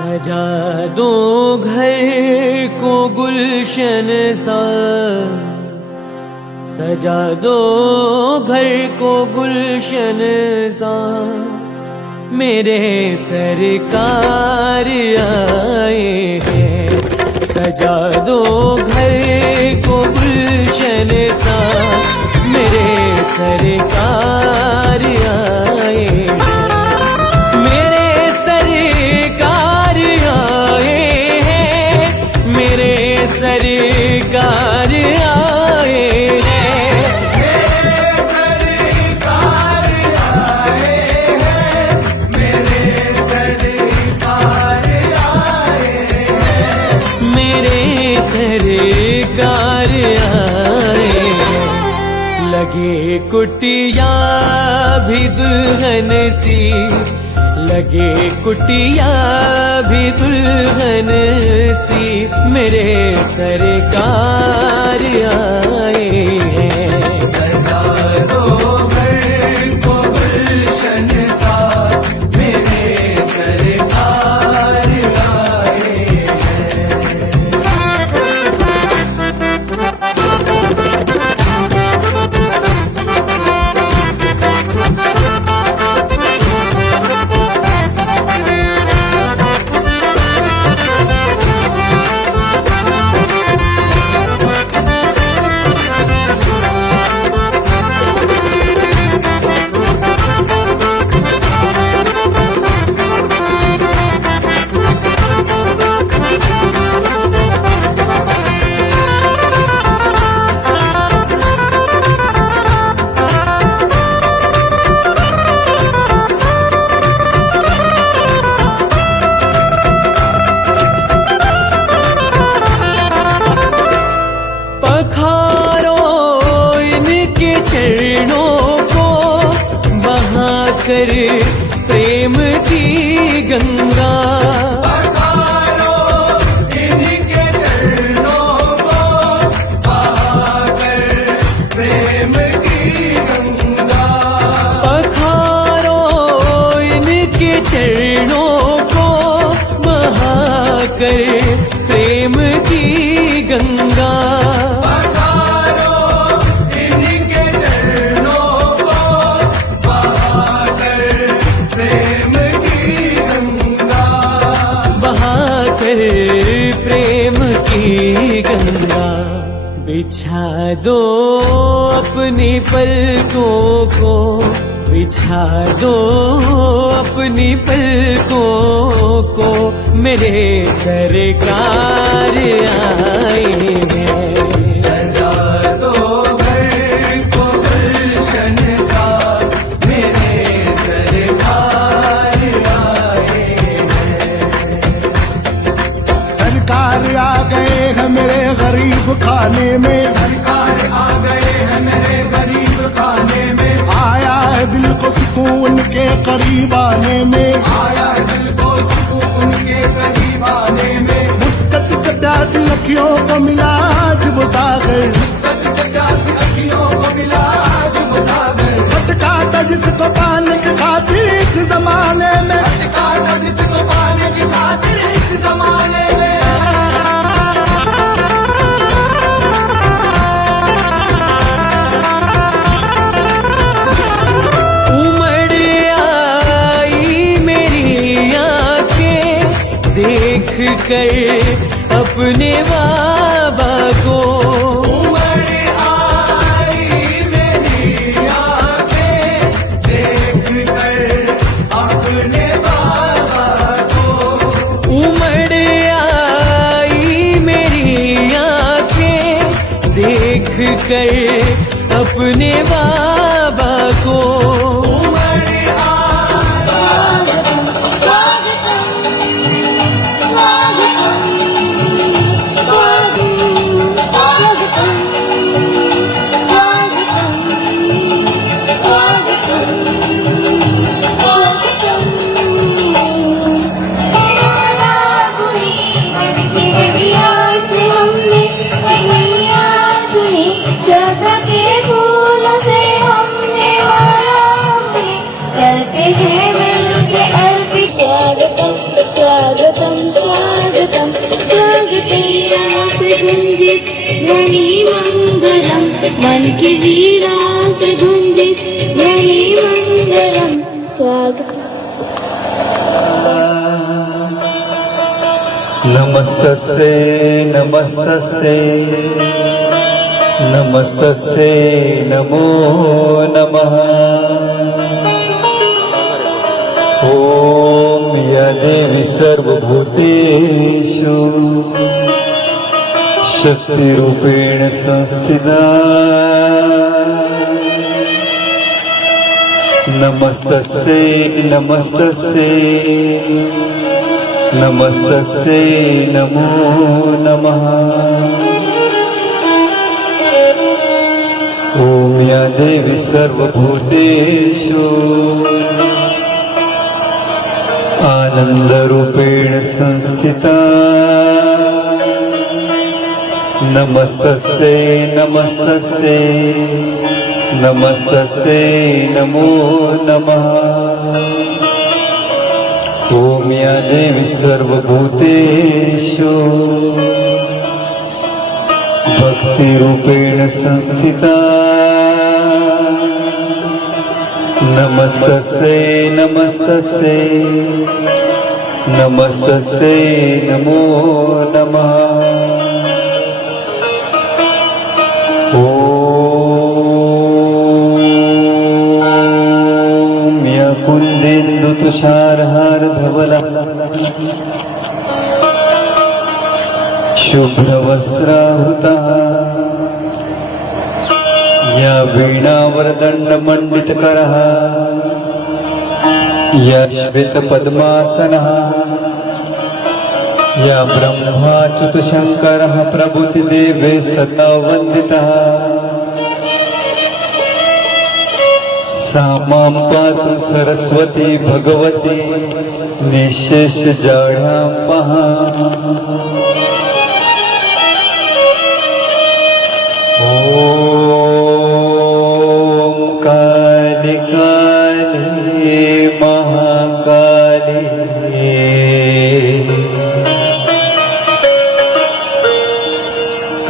सजा दो घर को गुलशन सा, सजा दो घर को गुलशन सा, मेरे सरकार आए हैं। सजा दो घर को गुलशन सा, मेरे सरकार आए हैं। मेरे सरकार आए हैं, मेरे सरकार आए हैं। मेरे सरकार आए हैं, मेरे सरकार आए हैं। मेरे सरकार आए हैं। लगे कुटिया भी दुल्हन सी, लगे कुटिया भी दुल्हन सी, मेरे सरकार आए हैं। सजा दो घर को गुलशन सा, मेरे सरकार आए हैं। पखारो इनके चरणों को बहाकर प्रेम की गंगा। पखारो इनके चरणों को बहाकर प्रेम की गंगा। पखारो इनके चरणों को बहाकर प्रेम की गंगा। पखारो इनके चरणों को बहाकर प्रेम की गंगा। बहाकर प्रेम की गंगा। बिछा दो अपनी पलकों को, बिछा दो अपनी पलकों को, मेरे सरकार आए हैं। सजा दो घर को गुलशन सा, मेरे सरकार आए हैं। सरकार आ गए हैं मेरे गरीब खाने में, सरकार आ गए हैं मेरे गरीब खाने में। आया है दिल को सुकून के करीब आने में, आया है दिल को सुकून के करीब आने में। मुद्दत से प्यासी अखियों को मिला आज वो सागर, मुद्दत से प्यासी अखियों को मिला आज वो सागर। भटका था जिसको पाने की खातिर इस जमाने में, भटका था जिसको पाने की खातिर इस जमाने में। उमड़ आई मेरी आंखें देख कर अपने बाबा को। उमड़ आई मेरी आंखें देख कर अपने बाबा को। उमड़ आई मेरी आंखें देख कर अपने बाबा को। के फूल से हमने वाला मन की वीणा से गुंजे यही मंगलम स्वागत। नमस्तस्ते नमस्तस्ते नमस्तस्ते नमो नमः। ॐ या देवी सर्वभूतेषु शक्तिरूपेण संस्थिता नमस्तस्यै नमस्तस्यै नमस्तस्यै नमो नमः। ॐ या देवी सर्वभूतेषु आनन्दरूपेण संस्थिता नमस्तस्यै नमस्तस्यै नमस्तस्यै नमो नमः। ॐ या देवी सर्वभूतेषु भक्तिरूपेण संस्थिता नमस्तस्यै नमस्तस्यै नमस्तस्यै नमो नमः। ॐ या कुन्देन्दुतुषारहारधवला शुभ्रवस्त्राहुता या वीणावरदण्डमण्डितकरः या श्वेतपद्मासनः या ब्रह्माच्युतशङ्करः प्रभृतिदेवे सदा वन्दितः सा मां पातु सरस्वती भगवती निःशेषजाढ्यां महा। ॐ काली काली महाकाली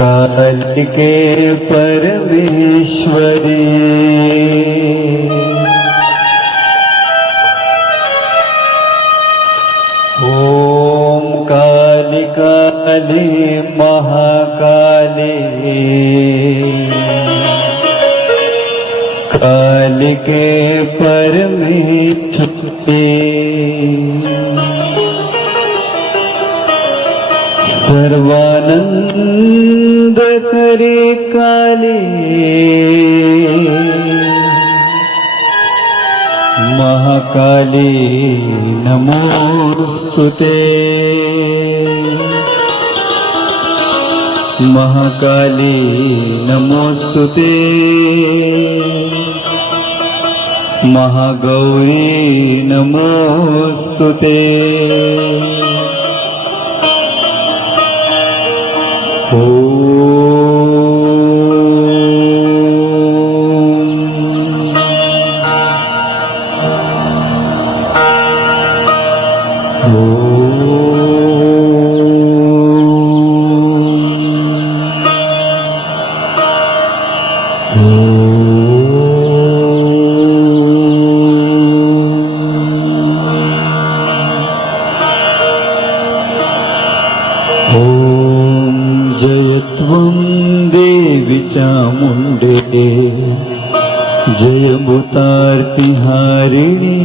कालिके परमेश्वरी ॐ काली काली महाकाली कालिके परमेश्वरी सर्वानन्दकरे काले महाकाली नमोस्तुते महाकाली नमोस्तुते महागौरी नमोस्तुते। चामुंडे जय भूतार्तिहारिणी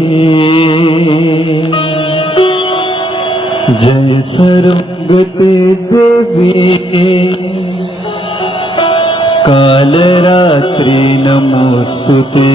जय सर्वगते देवी कालरात्रि नमोस्तुते।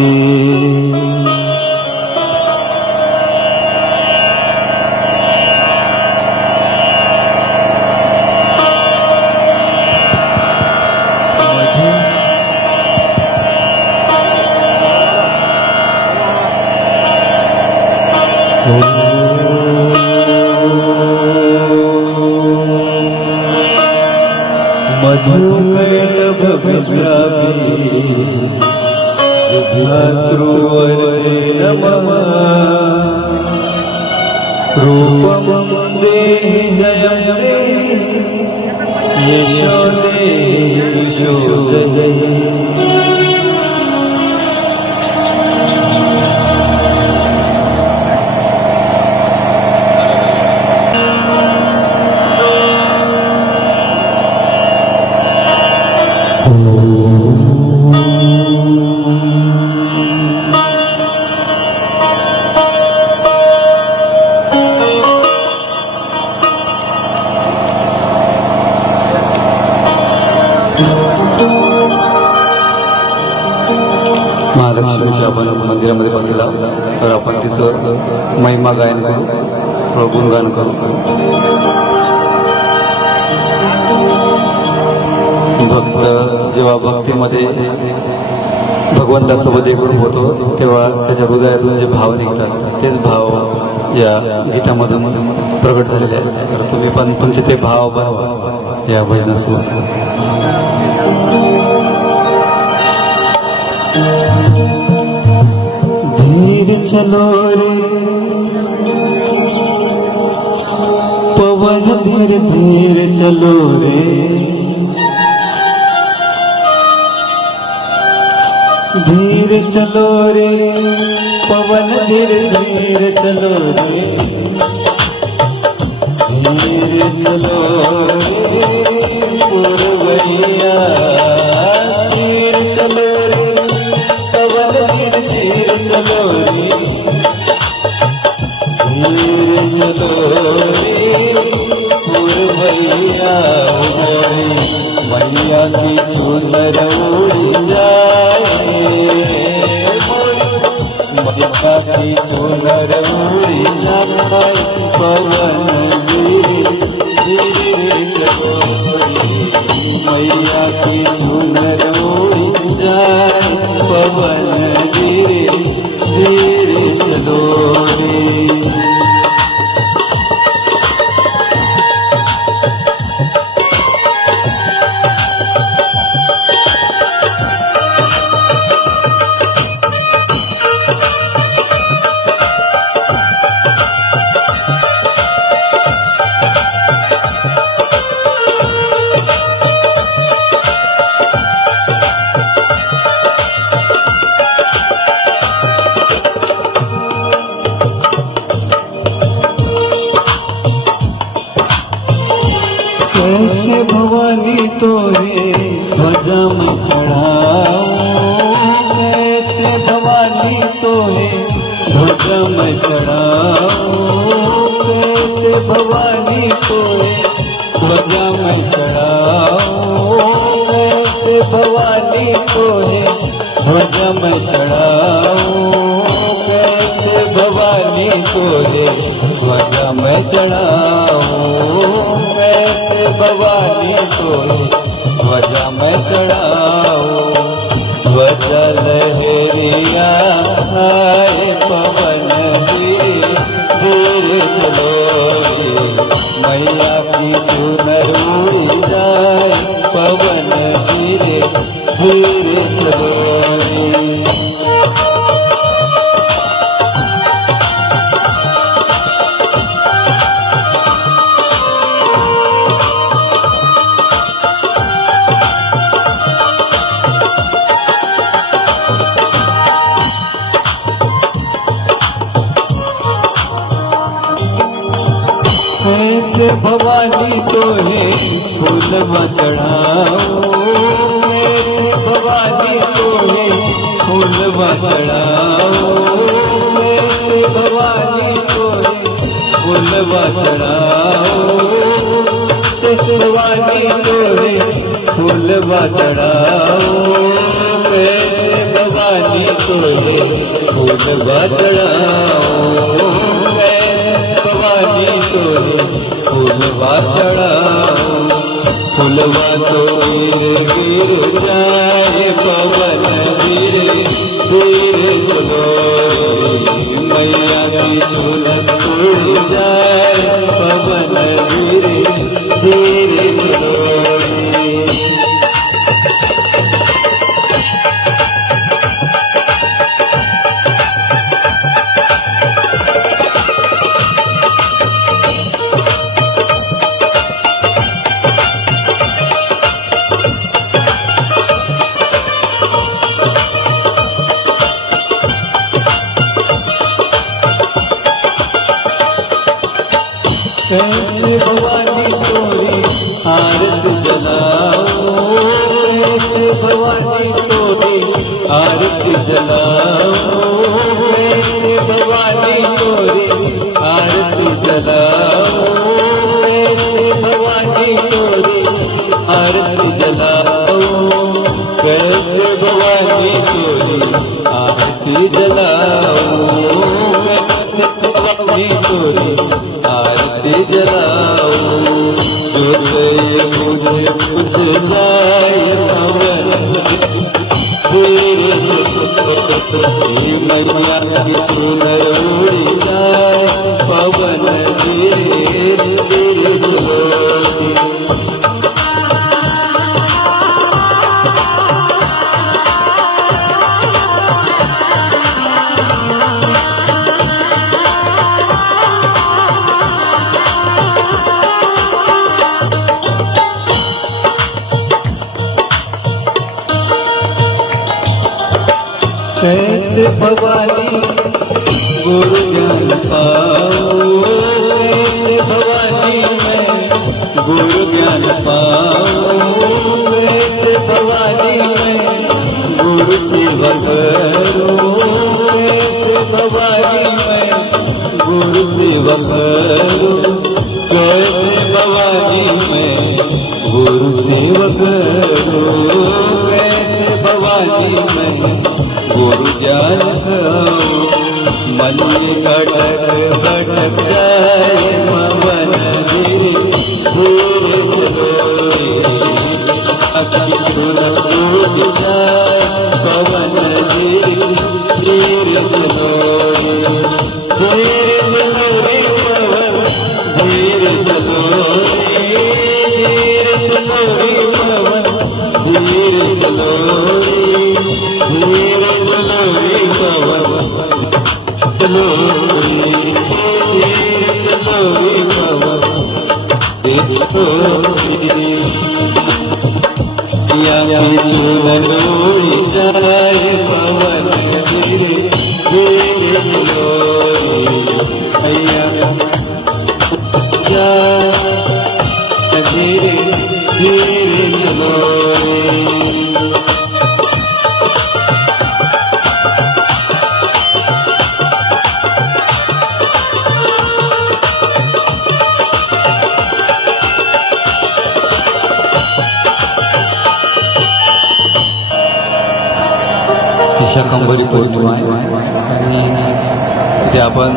रूपं देहि जयं देहि यशो देहि विशोददेहि महालक्ष्मीच्या आपण मंदिरामध्ये बसला तर आपण तिचं महिमा गायन करू थोडं गुणगान करू. भक्त जेव्हा भक्तीमध्ये भगवंतासोबत एकरूप होतो तेव्हा त्याच्या हृदयातून जे भाव निघतात तेच भाव या गीतामधून प्रकट झालेले आहेत. तर तुम्ही पण तुमचे ते भाव बनवा या भजनासोबत. धीर चलो रे पवन धीर धीर चलो रे धीर चलो रे पवन धीर धीर चलो रे धीर चलो रे पुरवैया धीर चलो रे पवन धीर धीर चलो रे धीर चलो रे पुरवैया मैया की चुनर उड़ जाए मैया की चुनर उड़ जाए पवन धीर धीर चलो मैया की चुनर उड़ जाए पवन धीर धीर चलो रे. कैसे भवानी तोरे ध्वजा में चढ़ाऊं कैसे भवानी तोरे ध्वजा में चढ़ाऊं कैसे भवानी तोरे ध्वजा में चढ़ाऊं कैसे भवानी तोरे ध्वजा में चढ़ाऊं कैसे भवानी तोरे ध्वजा में चढ़ाऊं कैसे भवानी तोरे ध्वजा में चढ़ाऊं ध्वजा लहरिया आए पवन धीर धीर चलो रे मैया की चुनर उड़ जाए पवन धीर धीर चलो रे. कैसे भवानी तोहे फूलवा चढ़ाऊं कैसे भवानी तोहे फूलवा चढ़ाऊं कैसे भवानी तोहे फूलवा चढ़ाऊं कैसे भवानी तोहे फूलवा चढ़ाऊं कैसे भवानी तोहे फूलवा चढ़ाऊं फूलवा चढ़ाऊं फूलवा तो गिर जाए पवन धीरे धीरे चलो मैया की चुनर उड़ जाए पवन धीरे धीरे चलो. कैसे भवानी तोरी आरती जलाओ, कैसे भवानी तोरी आरती जलाओ, कैसे भवानी तोरी आरती जलाओ, कैसे भवानी तोरी आरती जलाओ, कैसे भवानी तोरी आरती जलाओ, कैसे भवानी तोरी आरती जलाओ, जो गए मुझे कुछ जाए पवन, मैया की सुनर उड़ी जाए पवन धीरे धीरे डोली। कैसे भवानी गुरु ज्ञान पाओ, कैसे भवानी मैं गुरु ज्ञान पाओ, कैसे भवानी मैं गुरु सेवा करूं, कैसे भवानी मैं गुरु सेवा करूं, कैसे भवानी मैं गुरु सेवा करूं, कैसे भवानी मैं गुरु ज्ञान खाओ, मन भटक भटक जाए पवन धीरे धीरे चलोरी, अकल सुन जाए पवन धीरे धीरे चलोरी, धीरे चलोरी पवन धीरे चलोरी, धीरे चलोरी पवन धीरे चलोरी, धीरे चलोरी पवन चलोरी, धीरे चलोरी पवन चलोरी, या चलोरी जाए पवन धीरे धीरे चलोरी, या धीरे धीरे चलोरी। शाकंभरी पौर्णिमा आहे आणि इथे आपण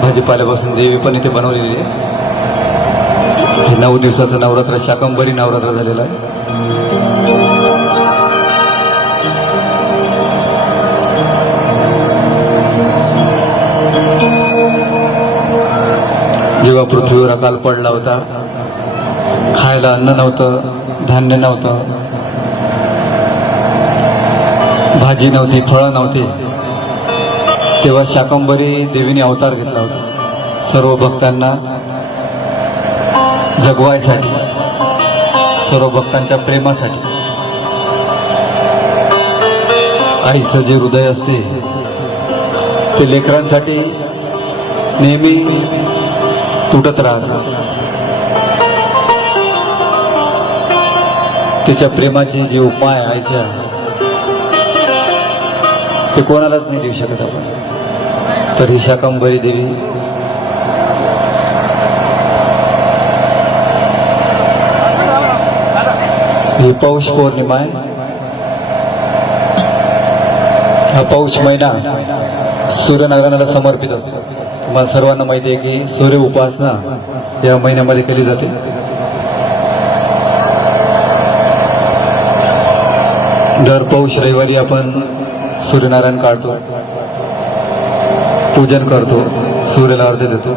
भाजीपाल्यापासून देवी पण इथे बनवलेली आहे. 9 दिवसाचं नवरात्र, शाकंभरी नवरात्र झालेलं आहे. जेव्हा पृथ्वीवर अकाल पडला होता, खायला अन्न नव्हतं, धान्य नव्हतं, भाजी नव्हती, फळं नव्हती, तेव्हा शाकंभरी देवीने अवतार घेतला होता सर्व भक्तांना जगवायसाठी, सर्व भक्तांच्या प्रेमासाठी. आईचं जे हृदय असते ते लेकरांसाठी नेहमी तुटत राहतं. तिच्या प्रेमाचे जे उपमा आहे आईच्या, ते कोणालाच नाही देऊ शकत आपण. तर ही शाकंभरी देवी ही पौष पौर्णिमा आहे. हा पौष महिना सूर्यनारायणाला समर्पित असतो. तुम्हाला सर्वांना माहिती आहे की सूर्य उपासना या महिन्यामध्ये केली जाते. दर पौष रविवारी आपण सूर्यनारायण काढतो, पूजन करतो, सूर्याला अर्घ्य देतो,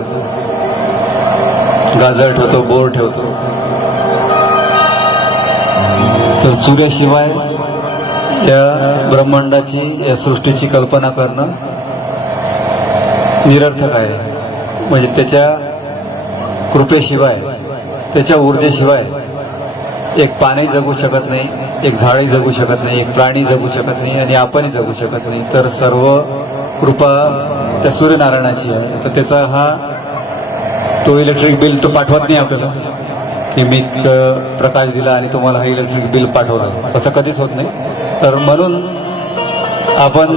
गाजर ठेवतो, बोर ठेवतो. तर सूर्याशिवाय या ब्रह्मांडाची, या सृष्टीची कल्पना करणं निरर्थक आहे. म्हणजे त्याच्या कृपेशिवाय, त्याच्या ऊर्जेशिवाय एक पाणी जगू शकत नाही, एक झाडही जगू शकत नाही, एक प्राणी जगू शकत नाही आणि आपणही जगू शकत नाही. तर सर्व कृपा त्या सूर्यनारायणाची आहे. तर त्याचा तो इलेक्ट्रिक बिल तो पाठवत नाही आपल्याला की मी इतकं प्रकाश दिला आणि तुम्हाला हा इलेक्ट्रिक बिल पाठवलं, असं कधीच होत नाही. तर म्हणून आपण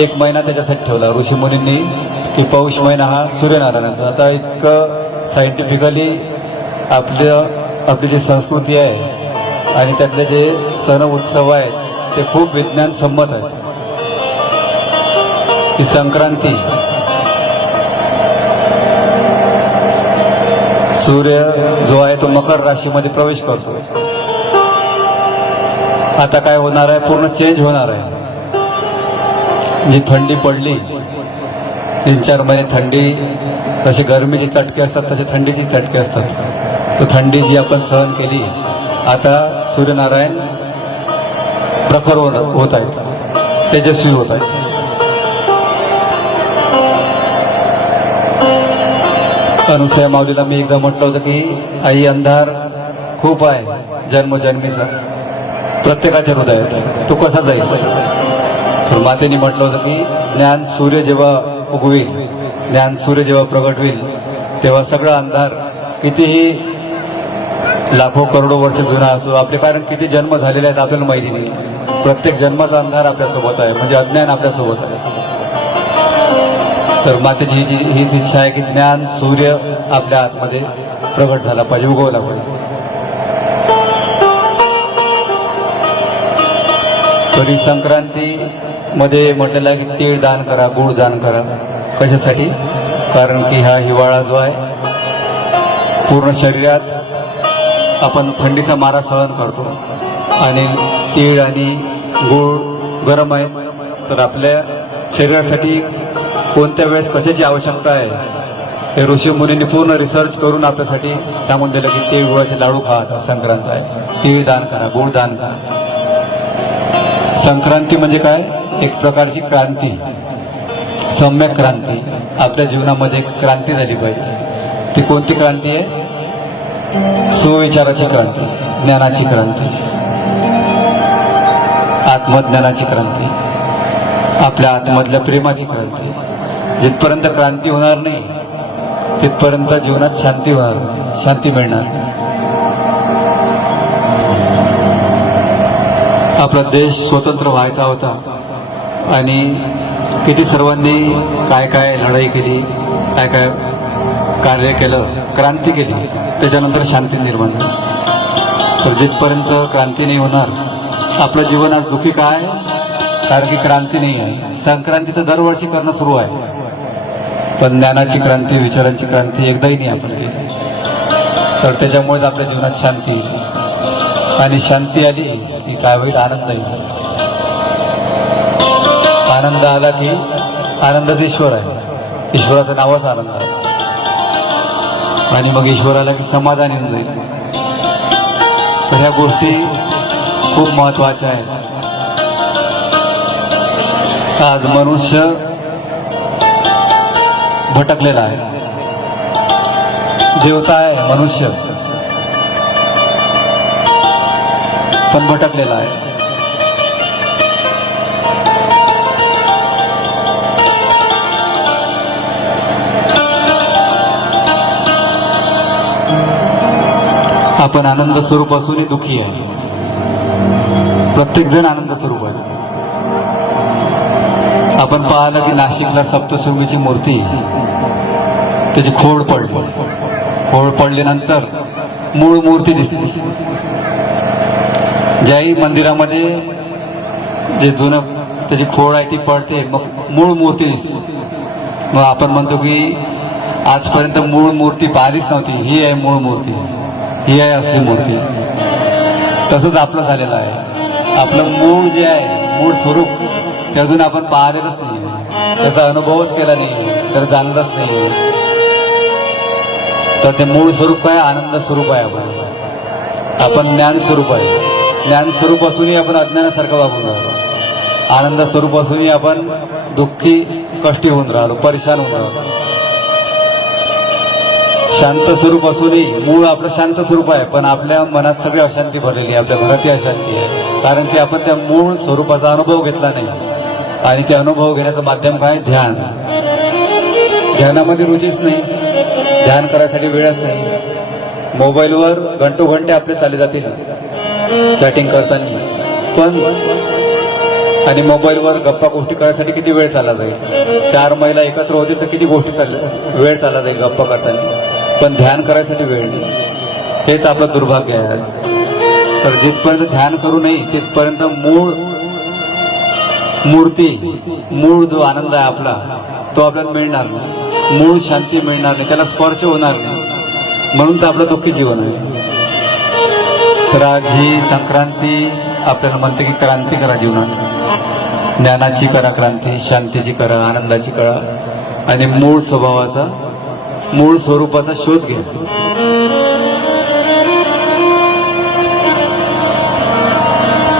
1 महिना त्याच्यासाठी ठेवला ऋषीमुनींनी की पौष महिना हा सूर्यनारायणाचा. आता इतकं सायंटिफिकली आपली जी संस्कृती आहे आणि त्यातले जे सण उत्सव आहेत ते खूप विज्ञानसम्मत आहेत. ही संक्रांती, सूर्य जो आहे तो मकर राशीमध्ये प्रवेश करतो. आता काय होणार आहे, पूर्ण चेंज होणार आहे. जी थंडी पडली 3-4 महिने, थंडी जशी गरमीची चटके असतात तसे थंडीची चटके असतात. तो थंडी जी आपण सहन केली, आता सूर्यनारायण प्रखर होत आहेत, तेजस्वी होत आहेत. अनुसया माऊलीला मी एकदा म्हटलं होतं की आई, अंधार खूप आहे जन्मजन्मीचा प्रत्येकाच्या हृदयात, तो कसा जाईल. तर मातेने म्हटलं होतं की ज्ञान सूर्य जेव्हा उगवेल, ज्ञान सूर्य जेव्हा प्रगट होईल, तेव्हा सगळा अंधार कितीही लाखो करोडो वर्ष जुना असो, आपले कारण किती जन्म झालेले आहेत आपल्याला माहिती नाही, प्रत्येक जन्माचा अंधार आपल्यासोबत आहे, म्हणजे अज्ञान आपल्यासोबत आहे. तर मातेची हीच इच्छा आहे की ज्ञान सूर्य आपल्या आतमध्ये प्रगट झाला पाहिजे, उगवला पाहिजे. तरी संक्रांतीमध्ये म्हटलेलं आहे की तीळ दान करा, गुळ दान करा. कशासाठी? कारण की हा हिवाळा जो आहे पूर्ण शरीरात आपण थंडीचा मारा सहन करतो आणि तीळ आणि गुळ गरम आहेत. तर आपल्या शरीरासाठी कोणत्या वेळेस कशाची आवश्यकता आहे हे ऋषी मुनींनी पूर्ण रिसर्च करून आपल्यासाठी सांगून दिलं की तीळ गुळाचे लाडू खा, संक्रांत आहे, तीळ दान करा, गुळ दान करा. संक्रांती म्हणजे काय? एक प्रकारची क्रांती, सम्यक क्रांती. आपल्या जीवनामध्ये एक क्रांती झाली पाहिजे. ती कोणती क्रांती आहे? सुविचाराची क्रांती, ज्ञानाची क्रांती, आत्मज्ञानाची क्रांती, आपल्या आतमधल्या प्रेमाची क्रांती. जिथपर्यंत क्रांती होणार नाही तिथपर्यंत जीवनात शांती होणार नाही, शांती मिळणार नाही. आपला देश स्वतंत्र व्हायचा होता आणि किती सर्वांनी काय काय लढाई केली, काय काय कार्य केलं, क्रांती केली, त्याच्यानंतर शांती निर्माण झाली. तर जिथपर्यंत क्रांती नाही होणार आपलं जीवन आज दुःखी काय? कारण की क्रांती नाही आहे. संक्रांतीचं दरवर्षी करणं सुरू आहे, पण ज्ञानाची क्रांती, विचारांची क्रांती एकदाही नाही आपण केली. तर त्याच्यामुळेच आपल्या जीवनात शांती येईल आणि शांती आली की काय होईल? आनंद येईल. आनंद आला की आनंदच ईश्वर आहे, ईश्वराचं नावच आनंद आहे. आणि मग ईश्वर आला की समाधान येऊन जाईल. तर ह्या गोष्टी खूप महत्वाच्या आहेत. आज मनुष्य भटकलेला आहे, जेवता आहे मनुष्य पण भटकलेला आहे. आपण आनंद स्वरूप असूनही दुःखी आहे. प्रत्येक जण आनंद स्वरूप आहे. आपण पाहिलं की नाशिकला सप्तशृंगीची मूर्ती, त्याची खोड पडली, खोड पडल्यानंतर मूळ मूर्ती दिसली. ज्याही मंदिरामध्ये जे जुनं त्याची खोड आहे ती पडते, मग मूळ मूर्ती दिसते. मग आपण म्हणतो की आजपर्यंत मूळ मूर्ती पाहिलीच नव्हती, ही आहे मूळ मूर्ती, ही आहे असली मूर्ती. तसंच आपलं झालेलं आहे. आपलं मूळ जे आहे, मूळ स्वरूप, ते अजून आपण पाहिलेलंच नाही, त्याचा अनुभवच केला नाही, तर जाणलंच नाही. तर ते मूळ स्वरूप काय? आनंद स्वरूप आहे. आपण ज्ञान स्वरूप आहे. ज्ञान स्वरूप असूनही आपण अज्ञानासारखं वागून राहिलो. आनंद स्वरूप असूनही आपण दुःखी, कष्टी होऊन राहिलो, परेशान होऊन राहिलो. शांत स्वरूप असूनही मूळ आपलं शांत स्वरूप आहे, पण आपल्या मनात सगळी अशांती भरलेली आहे, आपल्या घरातही अशांती आहे. कारण की आपण त्या मूळ स्वरूपाचा अनुभव घेतला नाही. आणि ते अनुभव घेण्याचं माध्यम काय? ध्यान. ध्यानामध्ये रुचीच नाही, ध्यान करायसाठी वेळच नाही. मोबाईलवर घंटोघंटे आपले चालले जातील चॅटिंग करताना, पण आणि मोबाईलवर गप्पा गोष्टी करायसाठी किती वेळ चालला जाईल. 4 महिला एकत्र होतील तर किती गोष्टी वेळ चालला जाईल गप्पा करताना, पण ध्यान करायसाठी वेळ नाही. हेच आपलं दुर्भाग्य आहे आज. तर जिथपर्यंत ध्यान करू नये तिथपर्यंत मूळ जो आनंद आहे आपला तो आपल्याला मिळणार नाही, मूळ शांती मिळणार नाही, त्याला स्पर्श होणार नाही. म्हणून तर आपलं दुःखी जीवन आहे. तर आज ही संक्रांती आपल्याला म्हणते की क्रांती करा जीवनात, ज्ञानाची करा क्रांती, शांतीची करा, आनंदाची करा आणि मूळ स्वभावाचा, मूळ स्वरूपाचा शोध घ्या.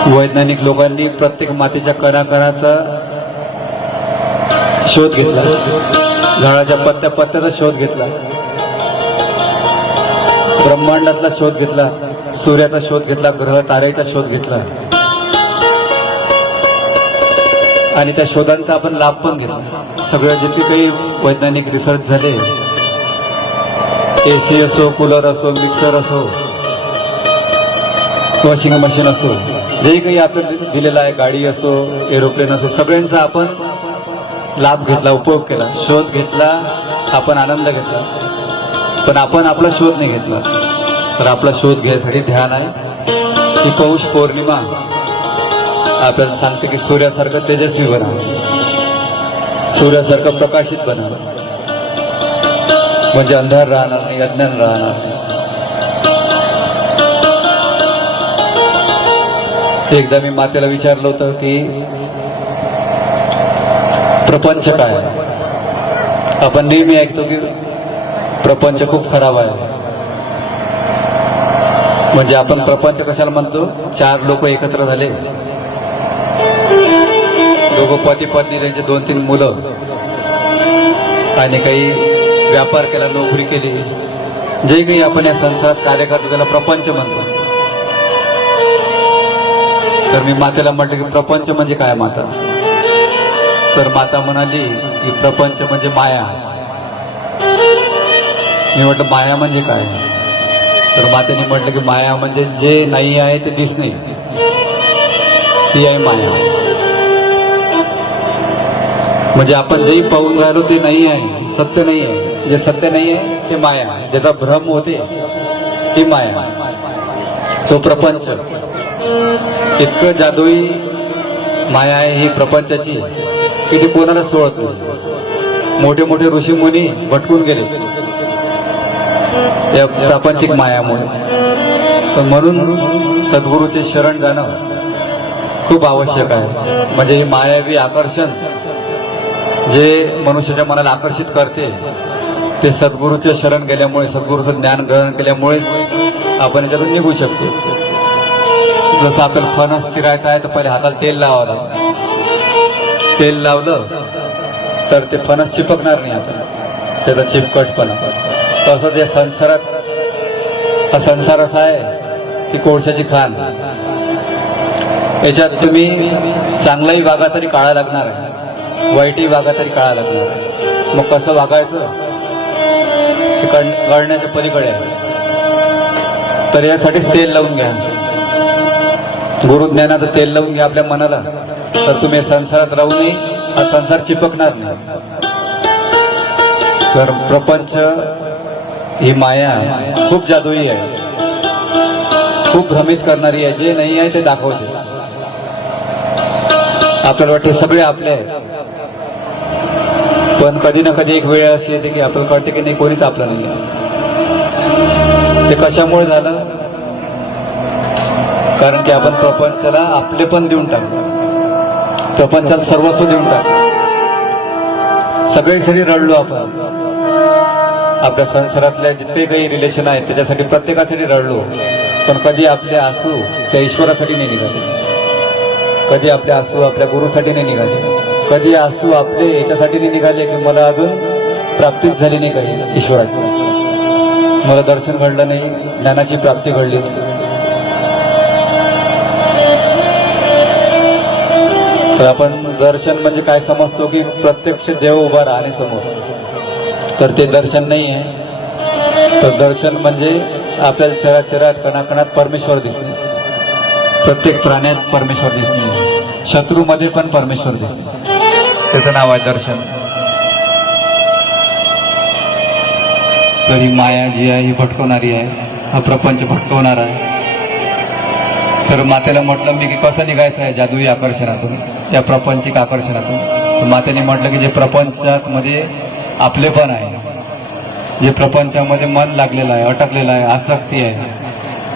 वैज्ञानिक लोकांनी प्रत्येक मातीच्या कणाकणाचा शोध घेतला, झाडाच्या पत्त्या पत्त्याचा शोध घेतला, ब्रह्मांडातला शोध घेतला, सूर्याचा शोध घेतला, ग्रह ताऱ्याचा शोध घेतला आणि त्या शोधांचा आपण लाभ पण घेतला. सगळं जितके काही वैज्ञानिक रिसर्च झाले, एसी असो, कूलर असो, मिक्सर असो, वॉशिंग मशीन असो, जे काही आपल्याला दिलेलं आहे, गाडी असो, एरोप्लेन असो, सगळ्यांचा आपण लाभ घेतला, उपयोग केला, शोध घेतला, आपण आनंद घेतला. पण आपण आपला शोध नाही घेतला. तर आपला शोध घ्यायसाठी ध्यान आहे. ही पौष पौर्णिमा आपल्याला सांगते की सूर्यासारखं तेजस्वी बना, सूर्यासारखं प्रकाशित बना, म्हणजे अंधार राहणार नाही, अज्ञान राहणार नाही. एकदा मी मातेला विचारलं होतं की प्रपंच काय आहे. आपण नेहमी ऐकतो की प्रपंच खूप खराब आहे. म्हणजे आपण प्रपंच कशाला म्हणतो? 4 लोक एकत्र झाले, दोघं पती पत्नी, त्यांचे 2-3 मुलं आणि काही व्यापार केला, नोकरी केली, जे काही आपण या संसारात कार्य करतो त्याला प्रपंच म्हणतो. तर मी मातेला म्हटलं की प्रपंच म्हणजे काय माता? तर माता म्हणाली की प्रपंच म्हणजे माया. मी म्हटलं माया म्हणजे काय? तर मातेने म्हटलं की माया म्हणजे जे नाही आहे ते दिसणे, ती आहे माया. म्हणजे आपण जेही पाहून राहिलो ते नाही आहे, सत्य नाही आहे. जे सत्य नाही आहे ते माया, ज्याचा भ्रम होते ती माया, तो प्रपंच. इतकं जादुई माया आहे ही प्रपंचाची की ती कोणाला सोडत नाही. मोठे मोठे ऋषी मुनी भटकून गेले या प्रापंचिक मायामुळे. तर म्हणून सद्गुरूचे शरण जाणं खूप आवश्यक आहे. म्हणजे ही मायावी आकर्षण जे मनुष्याच्या मनाला आकर्षित करते ते सद्गुरूचे शरण गेल्यामुळे, सद्गुरूचं ज्ञान ग्रहण केल्यामुळेच आपण याच्यातून निघू शकतो. जसं आपल्याला फणस चिरायचा आहे तर पहिले हाताला तेल लावावं लागतं. तेल लावलं तर ते फणस चिपकणार नाही, आता त्याचा चिपकटपणा. तसंच या संसारात, हा संसार असा आहे की कोळशाची खाण. याच्यात तुम्ही चांगलाही वागा तरी काळा लागणार आहे, वाईटही वागा तरी काळा लागणार आहे. मग कसं वागायचं हे कळण्याच्या पलीकडे आहे. तर यासाठीच तेल लावून घ्या, गुरुज्ञानाचं तेल लावून घ्या आपल्या मनाला. तर तुम्ही संसारात राहूनही हा संसार चिपकणार नाही. तर प्रपंच ही माया खूप जादुई आहे, खूप भ्रमित करणारी आहे. जे नाही आहे ते दाखवते. आपल्याला वाटते सगळे आपले आहेत, पण कधी ना कधी एक वेळ अशी येते की आपल्याला कळते की नाही, कोणीच आपलं नाही. ते कशामुळे झालं? कारण की आपण प्रपंचाला आपले पण देऊन टाकतो, प्रपंचाला सर्वस्व देऊन टाकतो. सगळीसाठी रडलो आपण. आपल्या संसारातल्या जितके काही रिलेशन आहेत त्याच्यासाठी प्रत्येकासाठी रडलो. पण कधी आपले आसू त्या ईश्वरासाठी नाही निघाले, कधी आपले आसू आपल्या गुरुसाठी नाही निघाले, कधी आसू आपले याच्यासाठी नाही निघाले की मला अजून प्राप्तीच झाली नाही काही ईश्वराची, मला दर्शन घडलं नाही, ज्ञानाची प्राप्ती घडली नाही. तर आपण दर्शन म्हणजे काय समजतो की प्रत्यक्ष देव उभा राहणे समोर, तर ते दर्शन नाही आहे. तर दर्शन म्हणजे आपल्याला चराचरात कणाकणात परमेश्वर दिसणे, प्रत्येक प्राण्यात परमेश्वर दिसणे, शत्रूमध्ये पण परमेश्वर दिसणे, त्याचं नाव आहे दर्शन. तरी माया जी आहे ही भटकवणारी आहे, हा प्रपंच भटकवणार आहे. तर मातेला म्हटलं मी की कसं निघायचं आहे जादुई आकर्षणातून, या प्रपंचिक आकर्षणातून. तर मातेने म्हटलं की जे प्रपंचामध्ये आपले पण आहे, जे प्रपंचामध्ये मन लागलेलं आहे, अटकलेलं आहे, आसक्ती आहे,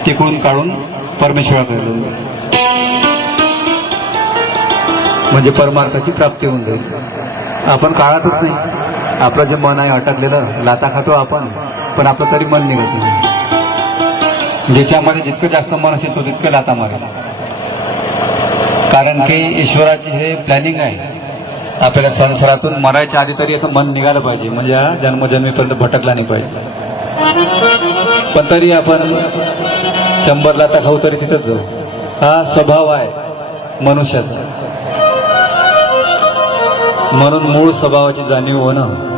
तिकडून काढून परमेश्वराकडे म्हणजे परमार्थाची प्राप्ती होऊन जाईल. आपण काळातच नाही, आपलं जे मन आहे अटकलेलं, लाता खातो आपण, पण आपलं तरी मन निघत नाही. ज्याच्यामध्ये जितकं जास्त मन असेल तो तितकं लाता मारेल, कारण की ईश्वराची हे प्लॅनिंग आहे. आपल्याला संसारातून मरायच्या आधी तरी याचं मन निघालं पाहिजे, म्हणजे हा जन्मजन्मीपर्यंत भटकला नाही पाहिजे. पण तरी आपण 100 लाता खाऊ तरी तिथंच जाऊ. हा स्वभाव आहे मनुष्याचा. म्हणून मूळ स्वभावाची जाणीव होणं,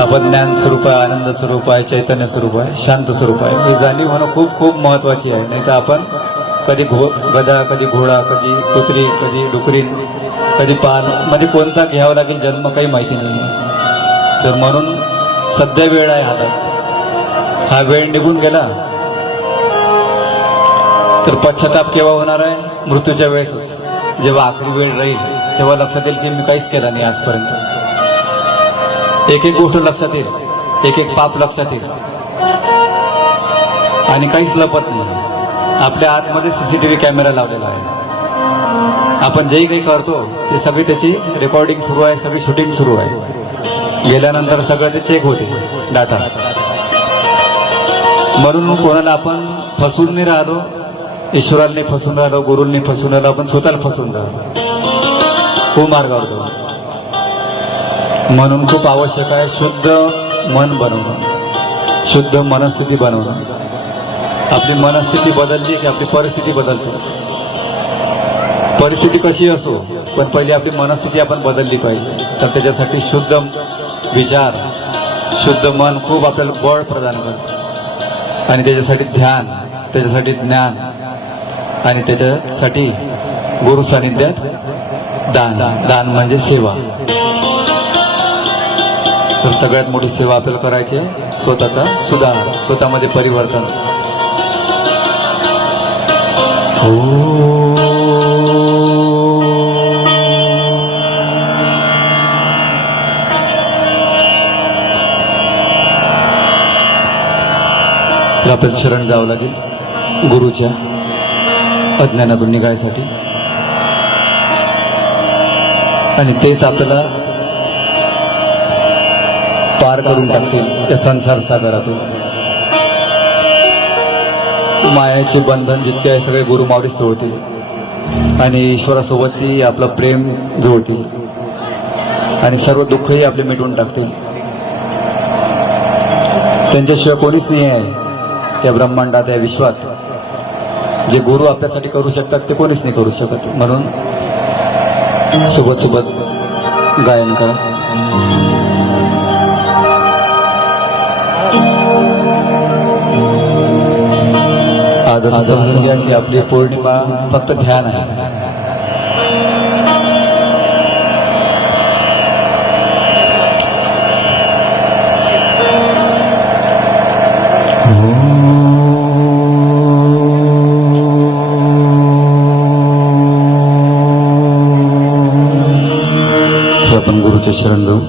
आपण ज्ञान स्वरूप आहे, आनंद स्वरूप आहे, चैतन्य स्वरूप आहे, शांत स्वरूप आहे, ही जाणीव होणं खूप खूप महत्वाची आहे. नाही तर आपण कधी गधा, कधी घोडा, कधी कुत्री, कधी डुकरी, कधी पाल, मध्ये कोणता घ्यावा लागेल जन्म काही माहिती नाही. तर म्हणून सध्या वेळ आहे हातात, हा वेळ निघून गेला तर पश्चाताप केव्हा होणार आहे? मृत्यूच्या वेळेसच. जेव्हा आखरी वेळ राहील तेव्हा लक्षात येईल की मी काहीच केलं नाही आजपर्यंत. एक एक गोष्ट लक्षात येईल, एक एक पाप लक्षात येईल, आणि काहीच लपत नाही. आपल्या आतमध्ये सीसीटीव्ही कॅमेरा लावलेला आहे. आपण जेही काही करतो ते सगळी त्याची रेकॉर्डिंग सुरू आहे, सगळी शूटिंग सुरू आहे. गेल्यानंतर सगळं ते चेक होते डाटा. म्हणून कोणाला आपण फसवून नाही राहिलो, ईश्वराने फसून राहिलो, गुरूंनी फसून राहिलो, आपण स्वतःला फसून राहिलो, कुमार्गावर जाऊ. म्हणून खूप आवश्यक आहे शुद्ध मन बनवणं, शुद्ध मनस्थिती बनवणं. आपली मनस्थिती बदलली की आपली परिस्थिती बदलते. परिस्थिती कशी असो, पण पहिली आपली मनस्थिती आपण बदलली पाहिजे. तर त्याच्यासाठी शुद्ध विचार, शुद्ध मन खूप आपल्याला बळ प्रदान करतं. आणि त्याच्यासाठी ध्यान, त्याच्यासाठी ज्ञान, आणि त्याच्यासाठी गुरु सानिध्यात दान. दान म्हणजे सेवा. तर सगळ्यात मोठी सेवा आपल्याला करायची आहे स्वतःचा सुधार, स्वतःमध्ये परिवर्तन. तर आपल्याला शरण जावं लागेल गुरुच्या अज्ञानातून निघायसाठी, आणि तेच आपल्याला पार करून टाकतील या संसार सागरातून. मायाचे बंधन जितके आहे सगळे गुरु माऊलीच जोडतील, आणि ईश्वरासोबतही आपलं प्रेम जोडतील, आणि सर्व दुःखही आपले मिटवून टाकतील. त्यांच्याशिवाय कोणीच नाही आहे या ब्रह्मांडात, या विश्वात. जे गुरु आपल्यासाठी करू शकतात ते कोणीच नाही करू शकत. म्हणून सोबत सोबत गायन करा. आज असं समजून घ्या की आपली पौर्णिमा फक्त ध्यान आहे. आपण गुरुच्या शरण जाऊ.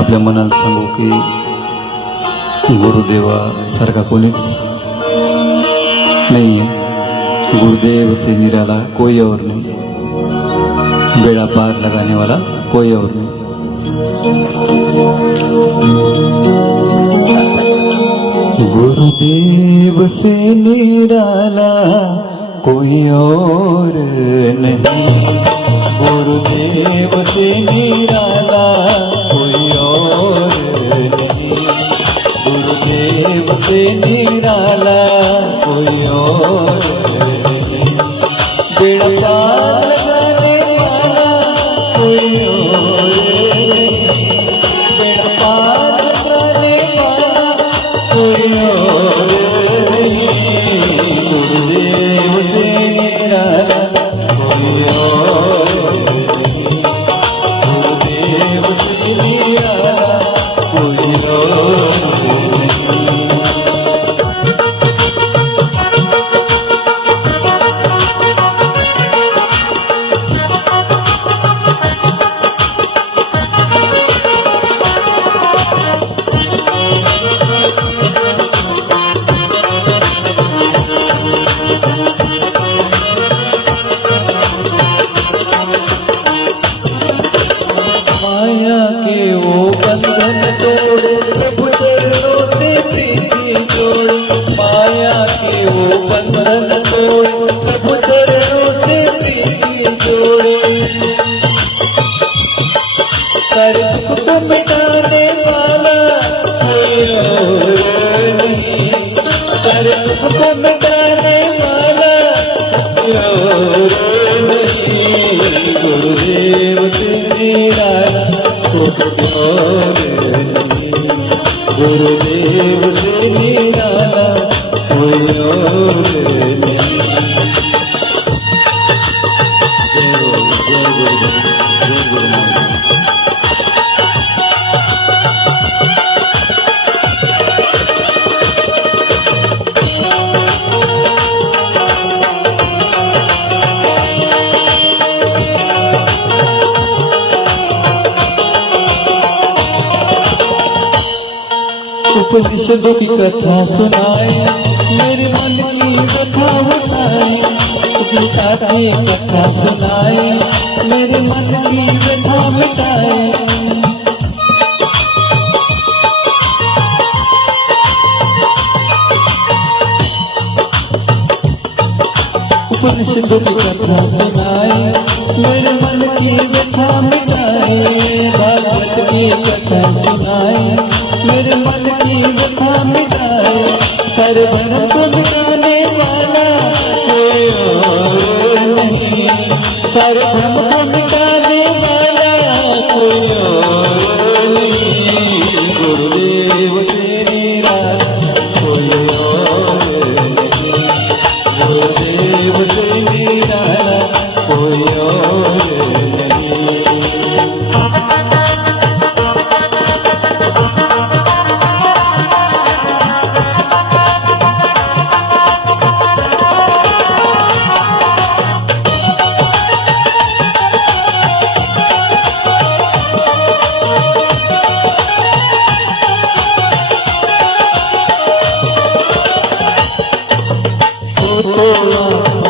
आपल्या मनाला सांगू की गुरुदेवा सारखा कोणीच नहीं है. गुरुदेव से निराला कोई और नहीं, बेड़ा पार लगाने वाला कोई और नहीं. गुरुदेव से निराला कोई और नहीं, गुरुदेव से निराला कोई और नहीं, गुरुदेव से निराला कोई और नहीं. बेड़ा पार लगाने वाला कोई और नहीं, बेड़ा पार लगाने वाला कोई और नहीं, गुरुदेव से निराला कोई और नहीं, गुरुदेव से निराला कोई और नहीं। माया के वो बंधन तोड़ प्रभु चरणों से प्रीति जोड़, माया के वो बंधन तोड़ प्रभु चरणों से प्रीति जोड़, कर दुख को मिटाने वाला कोई और नहीं, कर दुख को मिटाने वाला कोई और नहीं, गुरुदेव से निराला कोई और नहीं, गुरुदेव से निराला कोई और नहीं। जय गुरु, जय गुरु महाराज। उपनिषदों की कथा सुनाए, मेरे मन की कथा बताए, गीता की कथा सुनाए, मेरे मन की कथा बताए। उपनिषदों की कथा सुनाए, मेरे मन की कथा मिटाए, भागवत की कथा सुनाए, मेरे मन की कथा मिटाए, हर धर्म को मिटाने वाला कोई और नहीं, हर धर्म को मिटाने वाला कोई और नहीं, गुरुदेव से निराला कोई और नहीं, गुरुदेव से निराला कोई और नहीं।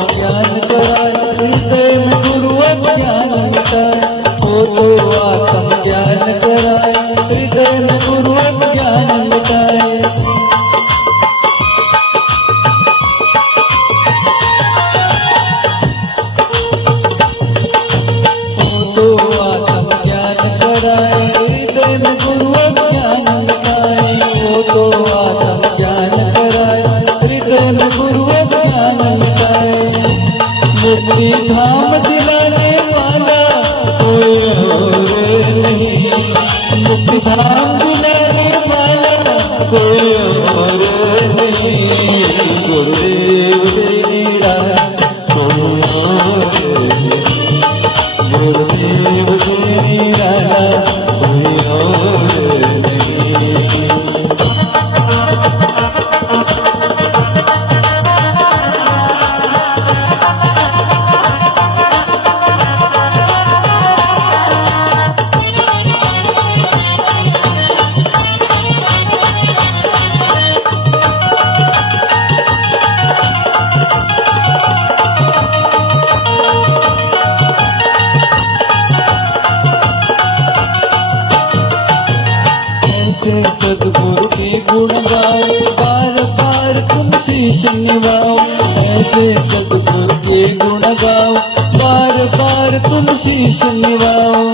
ज्ञान कराए हृदय में गुरु ज्ञान मिटाए, ओ तो आत्म ज्ञान कराए हृदय में गुरु ज्ञान मिटाए। ओ तो आत्म ज्ञान कराए हृदय में गुरु ज्ञान मिटाए, ओ तो आत्म ज्ञान कराए हृदय में गुरु ज्ञान मिटाए। मुक्ति धाम दिलाने वाला कोई और नहीं, मुक्ति धाम दिलाने वाला कोई और नहीं, गुरुदेव से निराला कोई और नहीं, गुरुदेव से निराला कोई और नहीं। सदगुरु के गुण गाओ, बार बार तुम शीश निभाओ, ऐसे सदगुरु के गुण गाओ, बार बार तुम शीश निभाओ।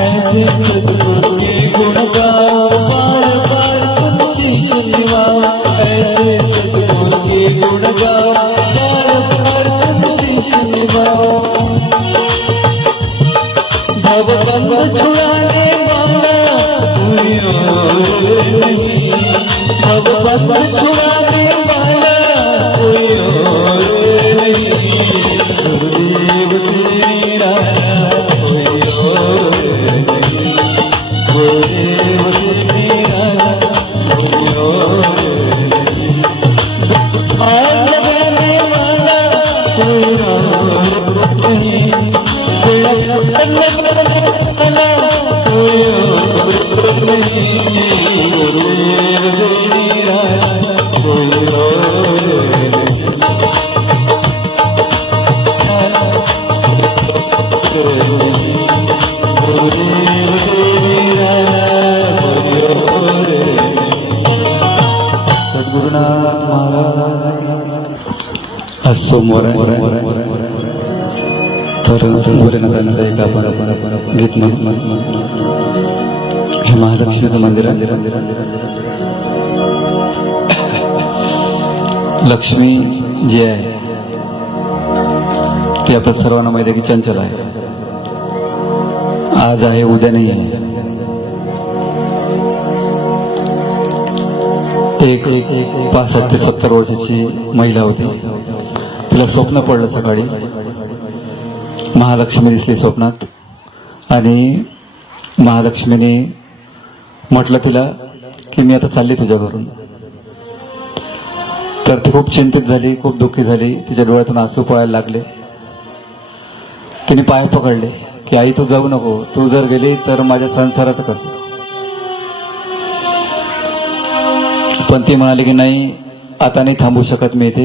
ऐसे सदगुरु के गुण गाओ, बार बार तुम शीश निभाओ, सद्गुरुनाथ महाराज आज सोमवार तर भोलेनाथांचं एक आपण गीत म्हणू. हे महालक्ष्मीचं मंदिर आहे. लक्ष्मी जी आहे ती आपल्या सर्वांना माहिती आहे की चंचल आहे. आज आहे उद्या नाही आहे. एक 65 ते 70 वर्षाची महिला होती. तिला स्वप्न पडलं सकाळी. महालक्ष्मी दिसली स्वप्नात आणि महालक्ष्मीने म्हटलं तिला की मी आता चालली तुझ्या घरून. तर ती खूप चिंतित झाली, खूप दुःखी झाली. तिच्या डोळ्यातून आसू पळायला लागले. तिने पाय पकडले की आई तू जाऊ नको, तू जर गेली तर माझ्या संसाराचं कसं. पण ती म्हणाली की नाही, आता नाही थांबू शकत मी इथे.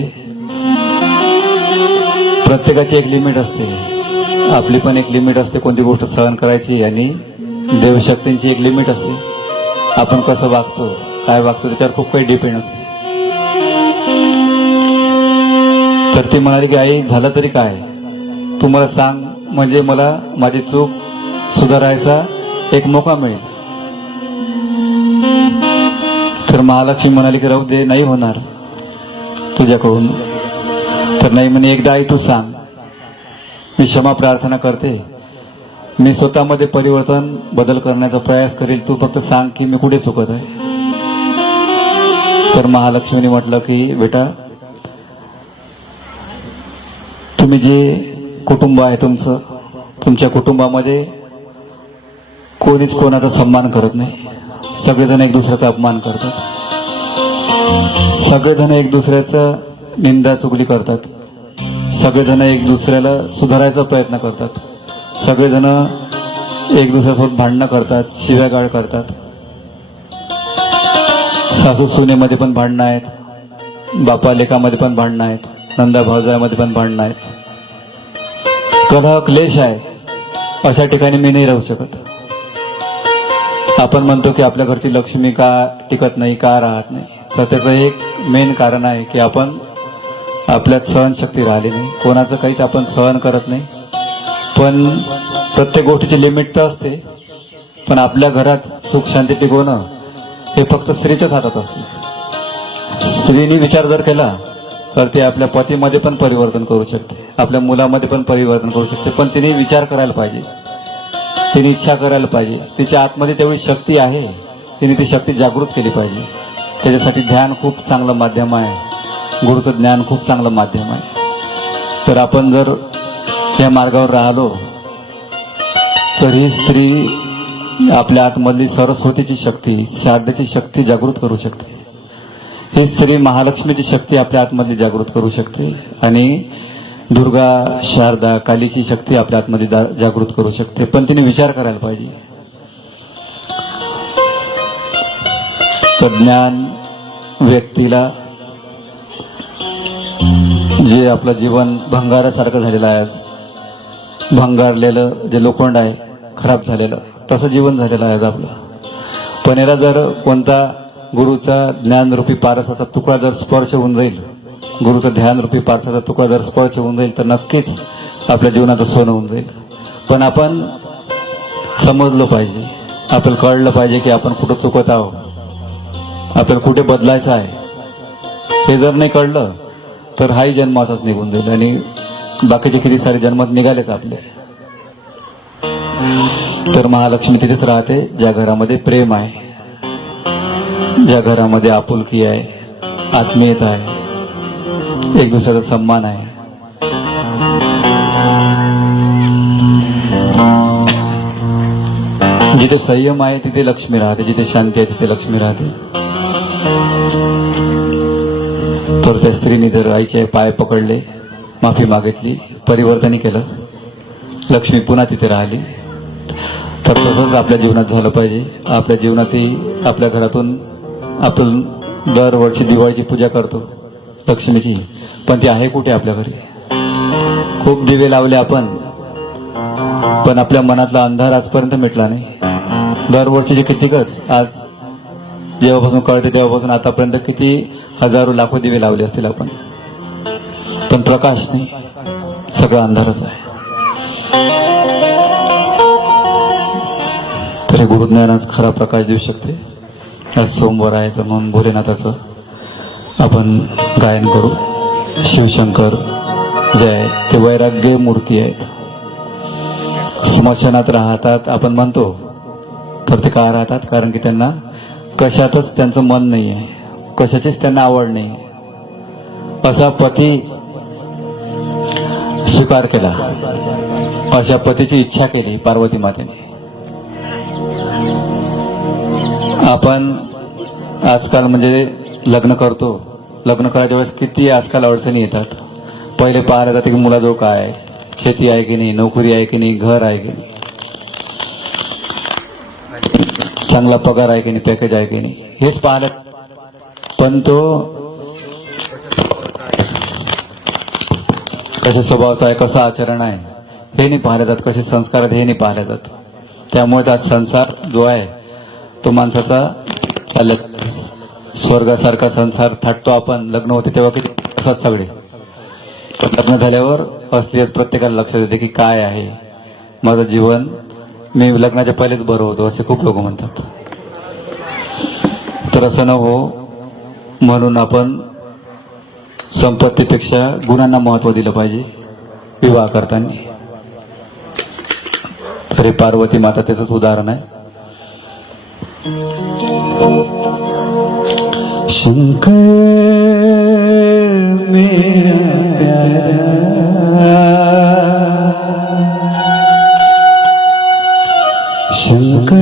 प्रत्येकाची एक लिमिट असते, आपली पण एक लिमिट असते कोणती गोष्ट सहन करायची. आणि देवशक्तींची एक लिमिट असते. आपण कसं वागतो, काय वागतो त्याच्यावर खूप काही डिपेंड असते. तर ती म्हणाली की आई झालं तरी काय, तू मला सांग म्हणजे मला माझी चूक सुधारायचा एक मौका मिळेल. तर महालक्ष्मी म्हणाली की राहू दे, नाही होणार तुझ्याकडून. तर नाही म्हणे, एकदा आई तू सांग, मी क्षमा प्रार्थना करते, मी स्वतःमध्ये परिवर्तन बदल करण्याचा प्रयास करेल, तू फक्त सांग की मी कुठे चुकत आहे. तर महालक्ष्मीने म्हटलं की बेटा, तुम्ही जे कुटुंब आहे तुमचं, तुमच्या कुटुंबामध्ये कोणीच कोणाचा सन्मान करत नाही. सगळेजण एक दुसऱ्याचा अपमान करतात. सगळेजण एक दुसऱ्याचं निंदा चुगली करतात. सगळेजण एक दुसऱ्याला सुधारायचा प्रयत्न करतात. सगळेजण एक दुसऱ्यासोबत भांडणं करतात, शिव्यागाळ करतात. सासू सुनेमध्ये पण भांडणं आहेत, बापा लेकामध्ये पण भांडणं आहेत, नंदा भावजामध्ये पण भांडणं आहेत. कलह क्लेश आहे. अशा ठिकाणी मी नाही राहू शकत. आपण म्हणतो की आपल्या घरची लक्ष्मी का टिकत नाही, का राहत नाही. तर त्याचं एक मेन कारण आहे की आपण आपल्यात सहनशक्ती राहिली नाही. कोणाचं काहीच आपण सहन करत नाही. पण प्रत्येक गोष्टीची लिमिट तर असते. पण आपल्या घरात सुख शांती टिकवणं हे फक्त स्त्रीच्याच हातात असते. स्त्रीने विचार जर केला तर ती आपल्या पतीमध्ये पण परिवर्तन करू शकते, आपल्या मुलामध्ये पण परिवर्तन करू शकते. पण तिने विचार करायला पाहिजे, तिने इच्छा करायला पाहिजे. तिच्या आतमध्ये तेवढी शक्ती आहे, तिने ती शक्ती जागृत केली पाहिजे. त्याच्यासाठी ध्यान खूप चांगलं माध्यम आहे, गुरुचं ज्ञान खूप चांगलं माध्यम आहे. तर आपण जर या मार्गावर राहिलो तर ही स्त्री आपल्या आतमधली सरस्वतीची शक्ती, शारदेची शक्ती जागृत करू शकते. ही स्त्री महालक्ष्मीची शक्ती आपल्या आतमधली जागृत करू शकते आणि दुर्गा, शारदा, कालीची शक्ती आपल्या आतमध्ये जागृत करू शकते. पण तिने विचार करायला पाहिजे. तर ज्ञान व्यक्तीला, जे आपलं जीवन भंगारासारखं झालेलं आहे, आज भंगारलेलं जे लोखंड आहे, खराब झालेलं, तसं जीवन झालेलं आहे आज आपलं. पण याला जर कोणता गुरुचा ज्ञानरूपी पारसाचा तुकडा जर स्पर्श होऊन जाईल, गुरुचा ध्यानरूपी पारसाचा तुकडा जर स्पर्श होऊन जाईल तर नक्कीच आपल्या जीवनाचं सोनं होऊन जाईल. पण आपण समजलो पाहिजे, आपल्याला कळलं पाहिजे की आपण कुठं चुकत आहोत, आपल्याला कुठे बदलायचं आहे. हे जर नाही कळलं तर हाही जन्म असाच निघून जाईल आणि बाकीचे किती सारे जन्मात निघालेच आपले. तर महालक्ष्मी तिथेच राहते ज्या घरामध्ये प्रेम आहे, ज्या घरामध्ये आपुलकी आहे, आत्मीयता आहे, एक दुसऱ्याचा सन्मान आहे. जिथे संयम आहे तिथे लक्ष्मी राहते, जिथे शांती आहे तिथे लक्ष्मी राहते. तर त्या स्त्रीने जर आईचे पाय पकडले, माफी मागितली, परिवर्तन केलं, लक्ष्मी पुन्हा तिथे राहिली. तर तसंच आपल्या जीवनात झालं पाहिजे. आपल्या जीवनातही, आपल्या घरातून आपण दरवर्षी दिवाळीची पूजा करतो लक्ष्मीची, पण ती आहे कुठे आपल्या घरी. खूप दिवे लावले आपण, पण आपल्या मनातला अंधार आजपर्यंत मिटला नाही. दरवर्षीचे कितीकच आज जेव्हापासून कळते तेव्हापासून आतापर्यंत किती हजारो लाखो दिवे लावले असतील आपण, पण प्रकाश नाही, सगळा अंधारच आहे. तरी गुरुज्ञानच खरा प्रकाश देऊ शकते. आज सोमवार आहे तर म्हणून भोलेनाथाचं आपण गायन करू. शिवशंकर जय. ते वैराग्य मूर्ती आहेत, स्मशानात राहतात आपण म्हणतो, तर ते का राहतात? कारण की त्यांना कशातच त्यांचं मन नाही आहे, कशाचीच त्यांना आवड नाही. असा पती स्वीकार केला, अशा पतीची इच्छा केली पार्वती मातेने. आपण आजकाल म्हणजे लग्न करतो, लग्न करायच्या वेळेस किती आजकाल अडचणी येतात. पहिले पाहायला जाते की मुलाजवळ काय आहे, शेती आहे की नाही, नोकरी आहे की नाही, घर आहे की नाही, चांगला पगार आहे की नाही, पॅकेज आहे की नाही, हेच पाहिलं. पण तो कशा स्वभावाचा आहे, कसं आचरण आहे हे नाही पाहिलं जात, कसे संस्कार आहेत हे नाही पाहिलं जात. त्यामुळे आज संसार जो आहे तो माणसाचा स्वर्गासारखा संसार थाटतो आपण. लग्न होते तेव्हा किती असतात सगळे, लग्न झाल्यावर असली प्रत्येकाला लक्षात येते की काय आहे माझं जीवन, मी लग्नाच्या पहिलेच बरं होतो असे खूप लोक म्हणतात. तर असं न हो म्हणून आपण संपत्तीपेक्षा गुणांना महत्व दिलं पाहिजे विवाह करताना. तरी पार्वती माता त्याचंच उदाहरण आहे. शंकर मेरा प्यारा, शंकर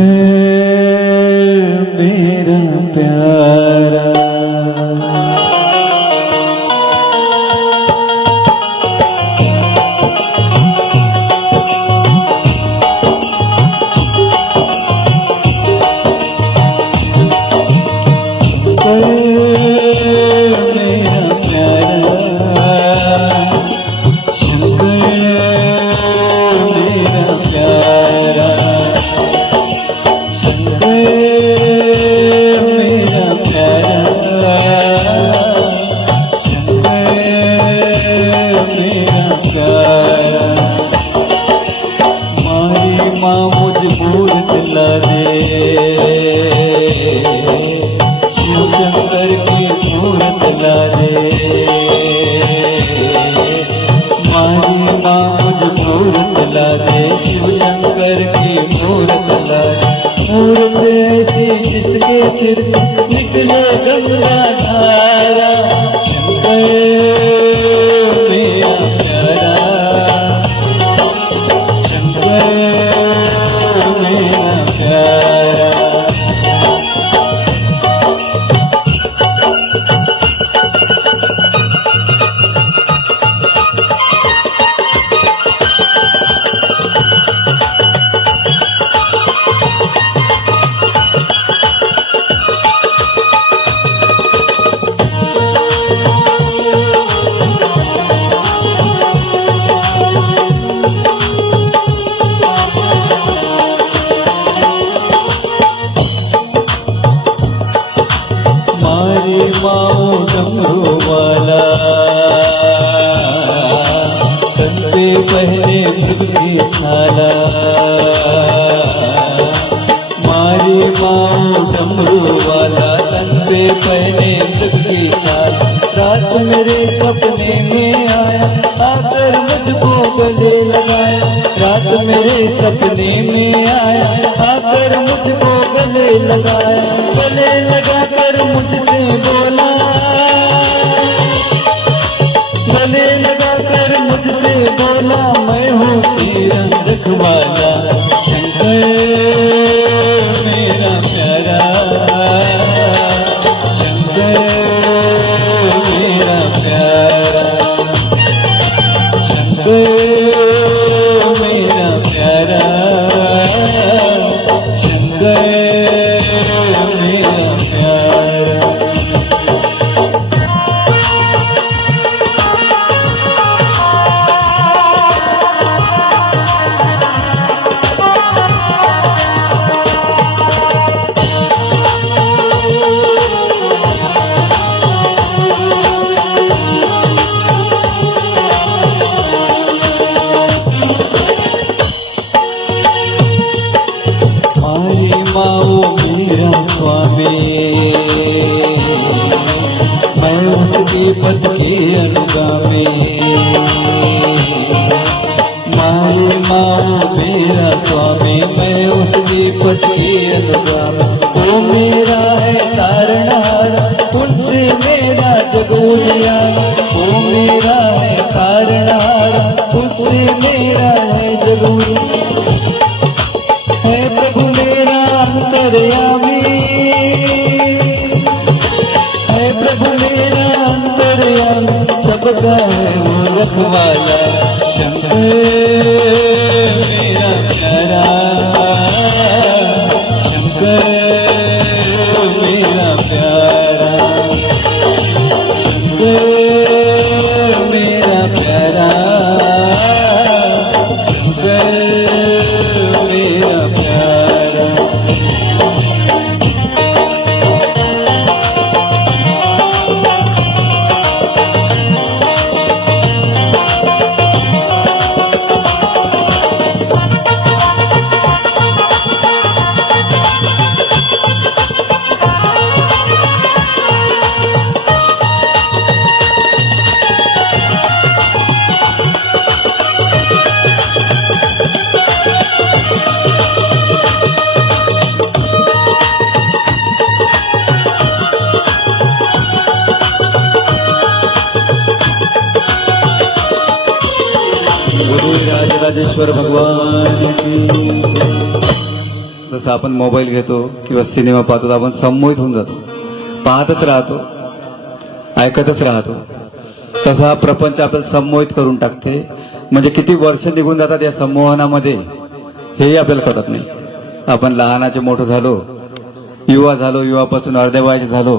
मेरा प्यारा, शिवशंकर की मूरत ला दे, मारी माँ मुझे मूरत ला दे, शिवशंकर की मूरत ला दे। मूरत ऐसी जिसके सिर से निकले गंगा धारा, शंकर मेरा प्यारा, शंकर मेरा प्यारा। पहले झुकी छाला, मारी माँ डमरू वाला तन पे पहले झुकी छाला। रात मेरे सपने में आया, आकर मुझको गले लगाया, रात मेरे सपने में आया, आकर मुझको गले लगाया, गले लगाकर मुझसे बोला, गले लगाकर मुझसे बोला, मैं हूँ तेरा रखवाला, शंकर मेरा प्यारा, शंकर मेरा प्यारा, शंकर मेरा प्यारा, शंकर मेरा प्यारा। माओ मेरा स्वामी, मैं उस दीपक की अनुगामी। वो मेरा है तारणहार, उनसे मेरा जग उजियारा। वो मेरा है तारणहार, उनसे मेरा है जग उजियारा। है प्रभु मेरा अंतर्यामी, है प्रभु मेरा अंतर्यामी, सबका है वो रखवाला। शंकर मेरा प्यारा, शंकर मेरा प्यारा, शंकर मेरा प्यारा, शंकर मेरा प्यारा। गुरु राजराजेश्वर भगवान की। जसं आपण मोबाईल घेतो किंवा सिनेमा पाहतो, आपण संमोहित होऊन जातो, पाहतच राहतो, ऐकतच राहतो. तसा हा प्रपंच आपल्याला संमोहित करून टाकते. म्हणजे किती वर्ष निघून जातात या संमोहनामध्ये हेही आपल्याला कळत नाही. आपण लहानाचे मोठं झालो, युवा झालो, युवापासून अर्ध्या वयाचे झालो,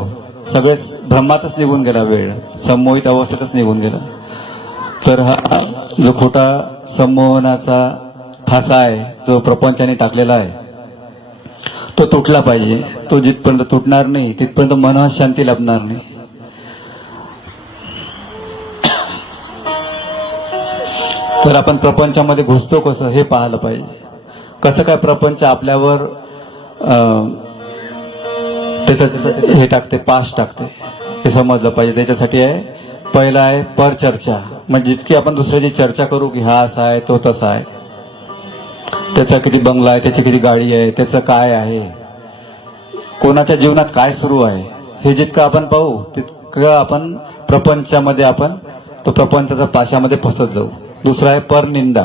सगळे भ्रमातच निघून गेला वेळ, संमोहित अवस्थेतच निघून गेला. तर हा जो खोटा संमोहनाचा फासा आहे, जो प्रपंचाने टाकलेला आहे, तो तुटला पाहिजे. तो जिथपर्यंत तुटणार नाही तिथपर्यंत मनात शांती लाभणार नाही. तर आपण प्रपंचामध्ये घुसतो कसं हे पाहायला पाहिजे. कसं काय प्रपंच आपल्यावर त्याचं हे टाकते, पाश टाकते, हे समजलं पाहिजे. त्याच्यासाठी आहे पहिला आहे परचर्चा. म्हणजे जितकी आपण दुसऱ्याची चर्चा करू की हा असा आहे, तो तसा आहे, त्याचा किती बंगला आहे, त्याची किती गाडी आहे, त्याचं काय आहे, कोणाच्या जीवनात काय सुरू आहे, हे जितकं आपण पाहू तितकं आपण प्रपंचामध्ये आपण तो प्रपंचाच्या पाशामध्ये फसत जाऊ. दुसरा आहे परनिंदा.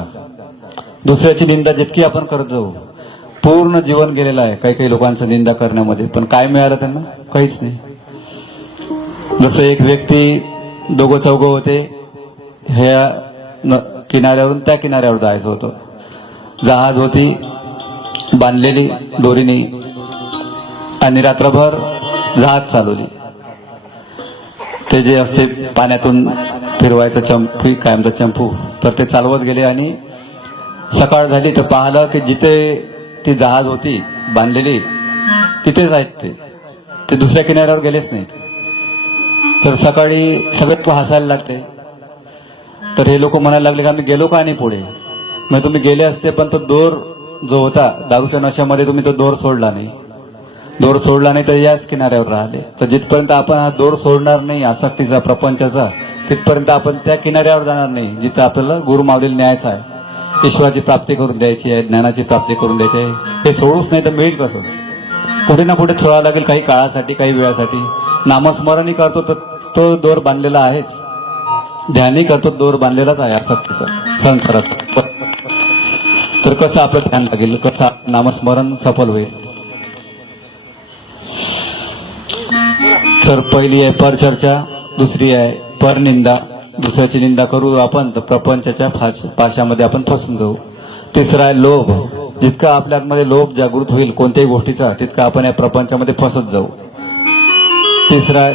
दुसऱ्याची निंदा जितकी आपण करत जाऊ, पूर्ण जीवन गेलेलं आहे काही काही लोकांचं निंदा करण्यामध्ये, पण काय मिळालं त्यांना? काहीच नाही. जसं एक व्यक्ती, दोघं चौघं होते, ह्या किनाऱ्यावरून त्या किनाऱ्यावर जायचं होतं. जहाज होती बांधलेली दोरीने आणि रात्रभर जहाज चालवली. ते जे असते पाण्यातून फिरवायचं चंपू, कायमचा चंपू, तर ते चालवत गेले आणि सकाळ झाली तर पाहिलं की जिथे ती जहाज होती बांधलेली तिथेच आहेत ते दुसऱ्या किनाऱ्यावर गेलेच नाहीत. तर सकाळी सगळे हसायला लागते. तर हे लोक म्हणायला लागले की आम्ही गेलो का नाही पुढे. मग तुम्ही गेले असते, पण तो दोर जो होता दारूच्या नशामध्ये तुम्ही तो दोर सोडला नाही. दोर सोडला नाही तर याच किनाऱ्यावर राहिले. तर जिथपर्यंत आपण हा दोर सोडणार नाही आसक्तीचा, प्रपंचाचा, तिथपर्यंत आपण त्या किनाऱ्यावर जाणार नाही जिथं आपल्याला गुरु माऊलीला न्यायचा आहे, ईश्वराची प्राप्ती करून द्यायची आहे, ज्ञानाची प्राप्ती करून द्यायची आहे. हे सोडूच नाही तर मिळेल कसं? कुठे ना कुठे सोडावं लागेल, काही काळासाठी, काही वेळासाठी. नामस्मरणही करतो तर तो दोर बांधलेला आहेच, ध्यानही करतो दोर बांधलेलाच आहे आसक्तीचा, संसारात. तर कसं आपलं ध्यान लागेल, कसं नामस्मरण सफल होईल? तर पहिली आहे परचर्चा, दुसरी आहे परनिंदा. दुसऱ्याची निंदा करू आपण तर प्रपंचाच्या पाशामध्ये आपण फसून जाऊ. तिसरा आहे लोभ. जितका आपल्यामध्ये लोभ जागृत होईल कोणत्याही गोष्टीचा, तितका आपण या प्रपंचामध्ये फसत जाऊ.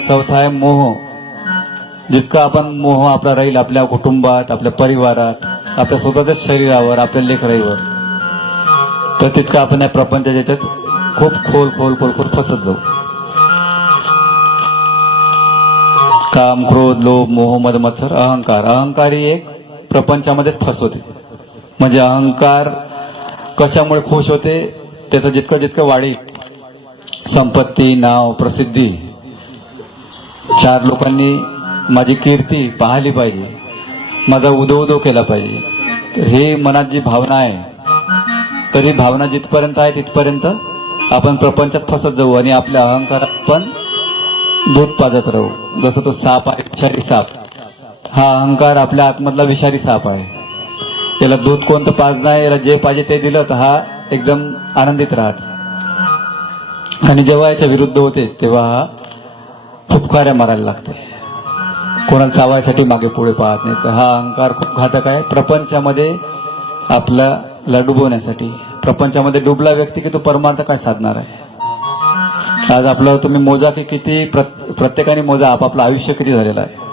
चौथा आहे मोह. जितका आपण मोह आपला राहील आपल्या कुटुंबात, आपल्या परिवारात, आपल्या स्वतःच्या शरीरावर, आपल्या लेकराईवर, तर तितका आपण या प्रपंचाच्या याच्यात खूप खोल फसत जाऊ. काम, क्रोध, लोभ, मोह, मद, मत्सर, अहंकार. अहंकार ही एक प्रपंचामध्येच फसवते. म्हणजे अहंकार कशामुळे खुश होते? त्याचं जितकं वाढी, संपत्ती, नाव, प्रसिद्धी, चार लोकांनी माझी कीर्ती पाहिली पाहिजे, माझा उदो केला पाहिजे, तर हे मनात जी भावना आहे, तरी भावना जिथपर्यंत आहे तिथपर्यंत आपण प्रपंचात फसत जाऊ आणि आपल्या अहंकारात पण दूध पाजत राहू. जसं तो साप आहे, विषारी साप. हा अहंकार आपल्या आतमधला विषारी साप आहे. याला दूध कोणतं पाज नाही, याला जे पाहिजे ते दिलं तर हा एकदम आनंदित राहत. आणि जेव्हा याच्या विरुद्ध होते तेव्हा हा फुफकाऱ्या मारायला लागते, कोणाला चावायसाठी मागे पुढे पाहत नाही. तर हा अहंकार खूप घातक आहे प्रपंचामध्ये आपल्याला डुबवण्यासाठी. प्रपंचामध्ये डुबला व्यक्ती की तो परमार्थ काय साधणार आहे. आज आपलं तुम्ही मोजा की किती, प्रत्येकाने मोजा आपापलं आयुष्य किती झालेलं आहे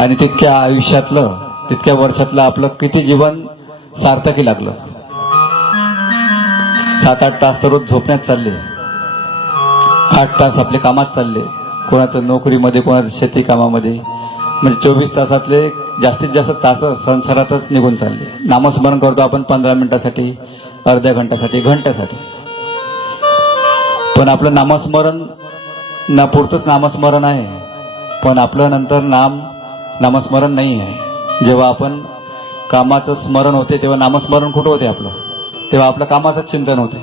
आणि तितक्या आयुष्यातलं, तितक्या वर्षातलं आपलं किती जीवन सार्थकी लागलं. 7-8 तास तर रोज झोपण्यात चालले, 8 तास आपले कामात चालले, कोणाचं नोकरीमध्ये, कोणाचं शेती कामामध्ये. म्हणजे 24 तासातले जास्तीत जास्त तास संसारातच निघून चालले. नामस्मरण करतो आपण 15 मिनिटासाठी, अर्ध्या घंट्यासाठी, घंट्यासाठी. पण आपलं नामस्मरण ना पुरतंच नामस्मरण आहे, पण आपलं नंतर नामस्मरण नाही आहे. जेव्हा आपण कामाचं स्मरण होते तेव्हा नामस्मरण कुठं होते आपलं, तेव्हा आपलं कामाचंच चिंतन होते.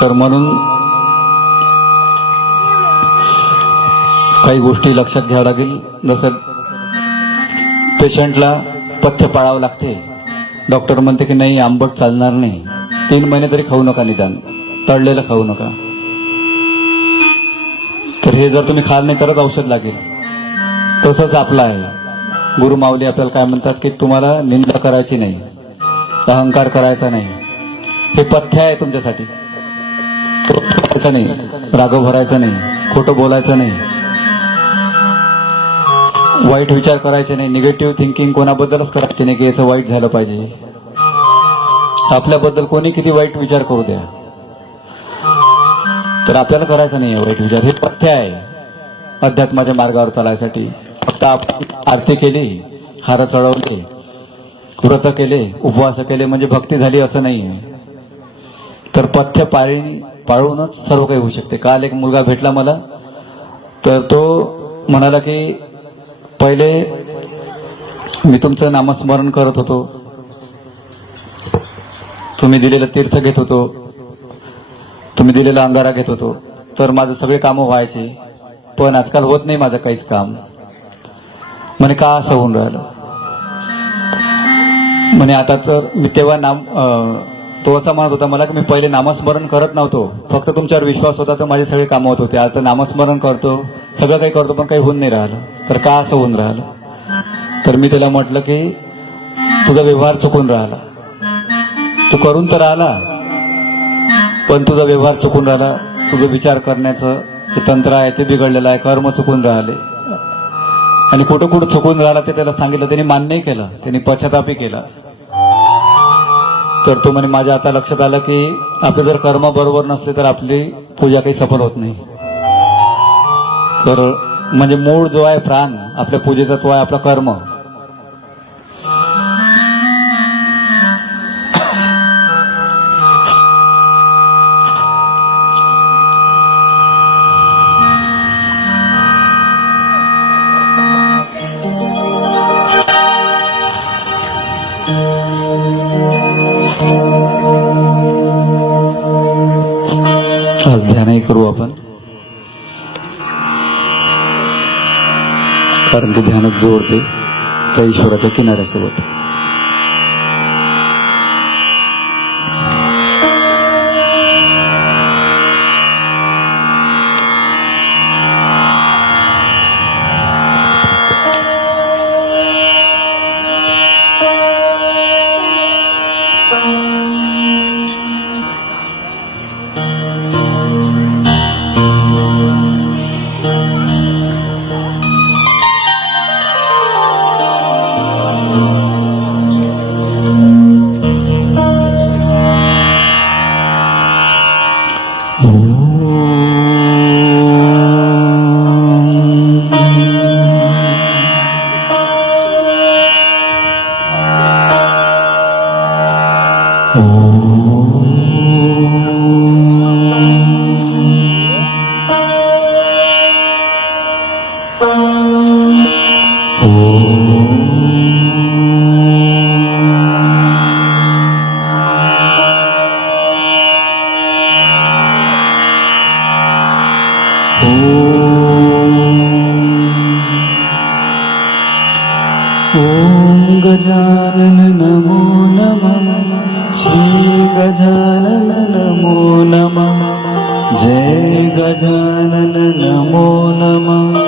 तर म्हणून काही गोष्टी लक्षात घ्यावं लागेल. जसं पेशंटला पथ्य पाळावं लागते. डॉक्टर म्हणते की नाही आंबट चालणार नाही, 3 महिने तरी खाऊ नका, निदान तळलेलं खाऊ नका. तर हे जर तुम्ही खाल नाही तरच औषध लागेल. तसंच आपलं आहे. गुरु माऊली आपल्याला काय म्हणतात की तुम्हाला निंदा करायची नाही, अहंकार करायचा नाही. हे पथ्य आहे तुमच्यासाठी. करायचं नाही, राग भरायचा नाही, खोटं बोलायचं नाही, वाईट विचार करायचे नाही. निगेटिव्ह थिंकिंग कोणाबद्दलच करायचे नाही की याचं वाईट झालं पाहिजे. आपल्याबद्दल कोणी किती वाईट विचार करू द्या, तर आपल्याला करायचं नाही वाईट विचार. हे पथ्य आहे अध्यात्माच्या मार्गावर चालायसाठी. फक्त आपण आरती केली, हार चढवले, व्रत केले, उपवास केले म्हणजे भक्ती झाली असं नाही आहे. तर पथ्य पाळूनच सर्व काही होऊ शकते. काल एक मुलगा भेटला मला, तर तो म्हणाला की पहिले मी तुमचं नामस्मरण करत होतो, तुम्ही दिलेलं तीर्थ घेत होतो, तुम्ही दिलेला अंगारा घेत होतो, तर माझं सगळे कामं व्हायचे. पण आजकाल होत नाही माझं काहीच काम. म्हणे का असं होऊन राहिलं. म्हणे आता तर मी तेव्हा तो असा म्हणत होता मला की मी पहिले नामस्मरण करत नव्हतो, फक्त तुमच्यावर विश्वास होता तर माझे सगळे कामं होत होते. आता नामस्मरण करतो, सगळं काही करतो, पण काही होऊन नाही राहिलं. तर का असं होऊन राहिलं. तर मी त्याला म्हटलं की तुझा व्यवहार चुकून राहिला. तू करून तर राहिला पण तुझा व्यवहार चुकून राहिला. तुझं विचार करण्याचं जे तंत्र आहे ते बिघडलेलं आहे, कर्म चुकून राहिले. आणि कुठं कुठं चुकून राहिला ते त्याला सांगितलं, त्यांनी मान्यही केलं, त्यांनी पश्चातापही केला. तर तो म्हणे माझ्या आता लक्षात आलं की आपले जर कर्म बरोबर नसले तर आपली पूजा काही सफल होत नाही. तर म्हणजे मूळ जो आहे प्राण आपल्या पूजेचा तो आहे आपला कर्म. आज ध्यानही करू आपण, कारण की ध्यानात जोडते त्या ईश्वराच्या किनाऱ्यासोबत. ॐ गजानन नमो नमः श्री गजानन नमो नमः जय गजानन नमो नमः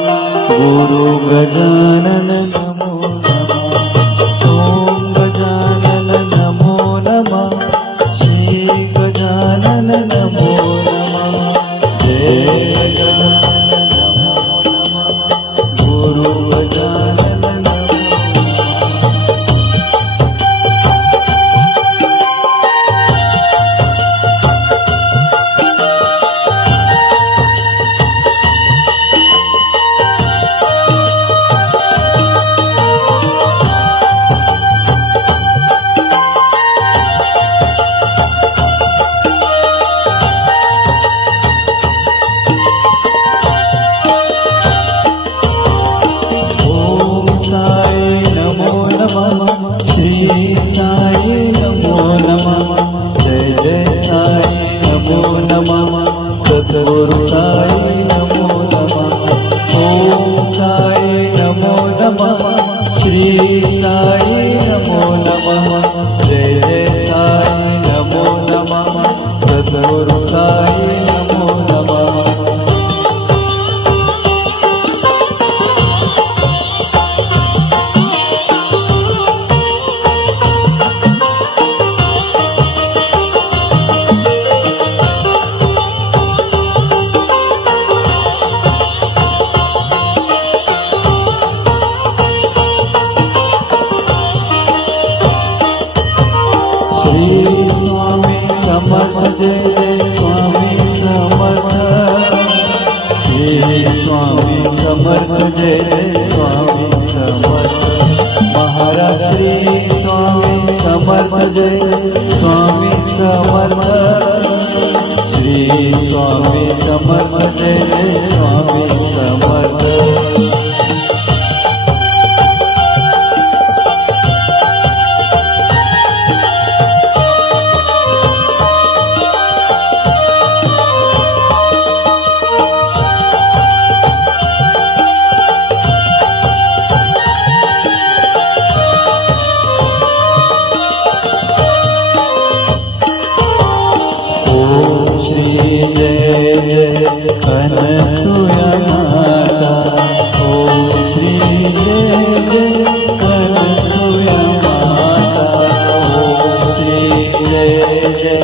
गुरु गजानन नमो नमः ॐ गजानन नमो नमः श्री गजानन नमो नमः जय गजानन नमो नमः गुरु गजानन नमो सद्गुरु साई नमो नमः ओम साई नमो नमः श्री साई नमो नमः जय जय साई नमो नमः सद्गुरु साई नमो नमः समर्थ जय जय स्वामी समर्थ श्री स्वामी समर्थ जय जय स्वामी समर्थ महाराज श्री स्वामी समर्थ जय स्वामी समर्थ श्री स्वामी समर्थ जय जय स्वामी समर्थ अनसुया माता ओम श्री जय जय अनसुया माता ओम श्री जय जय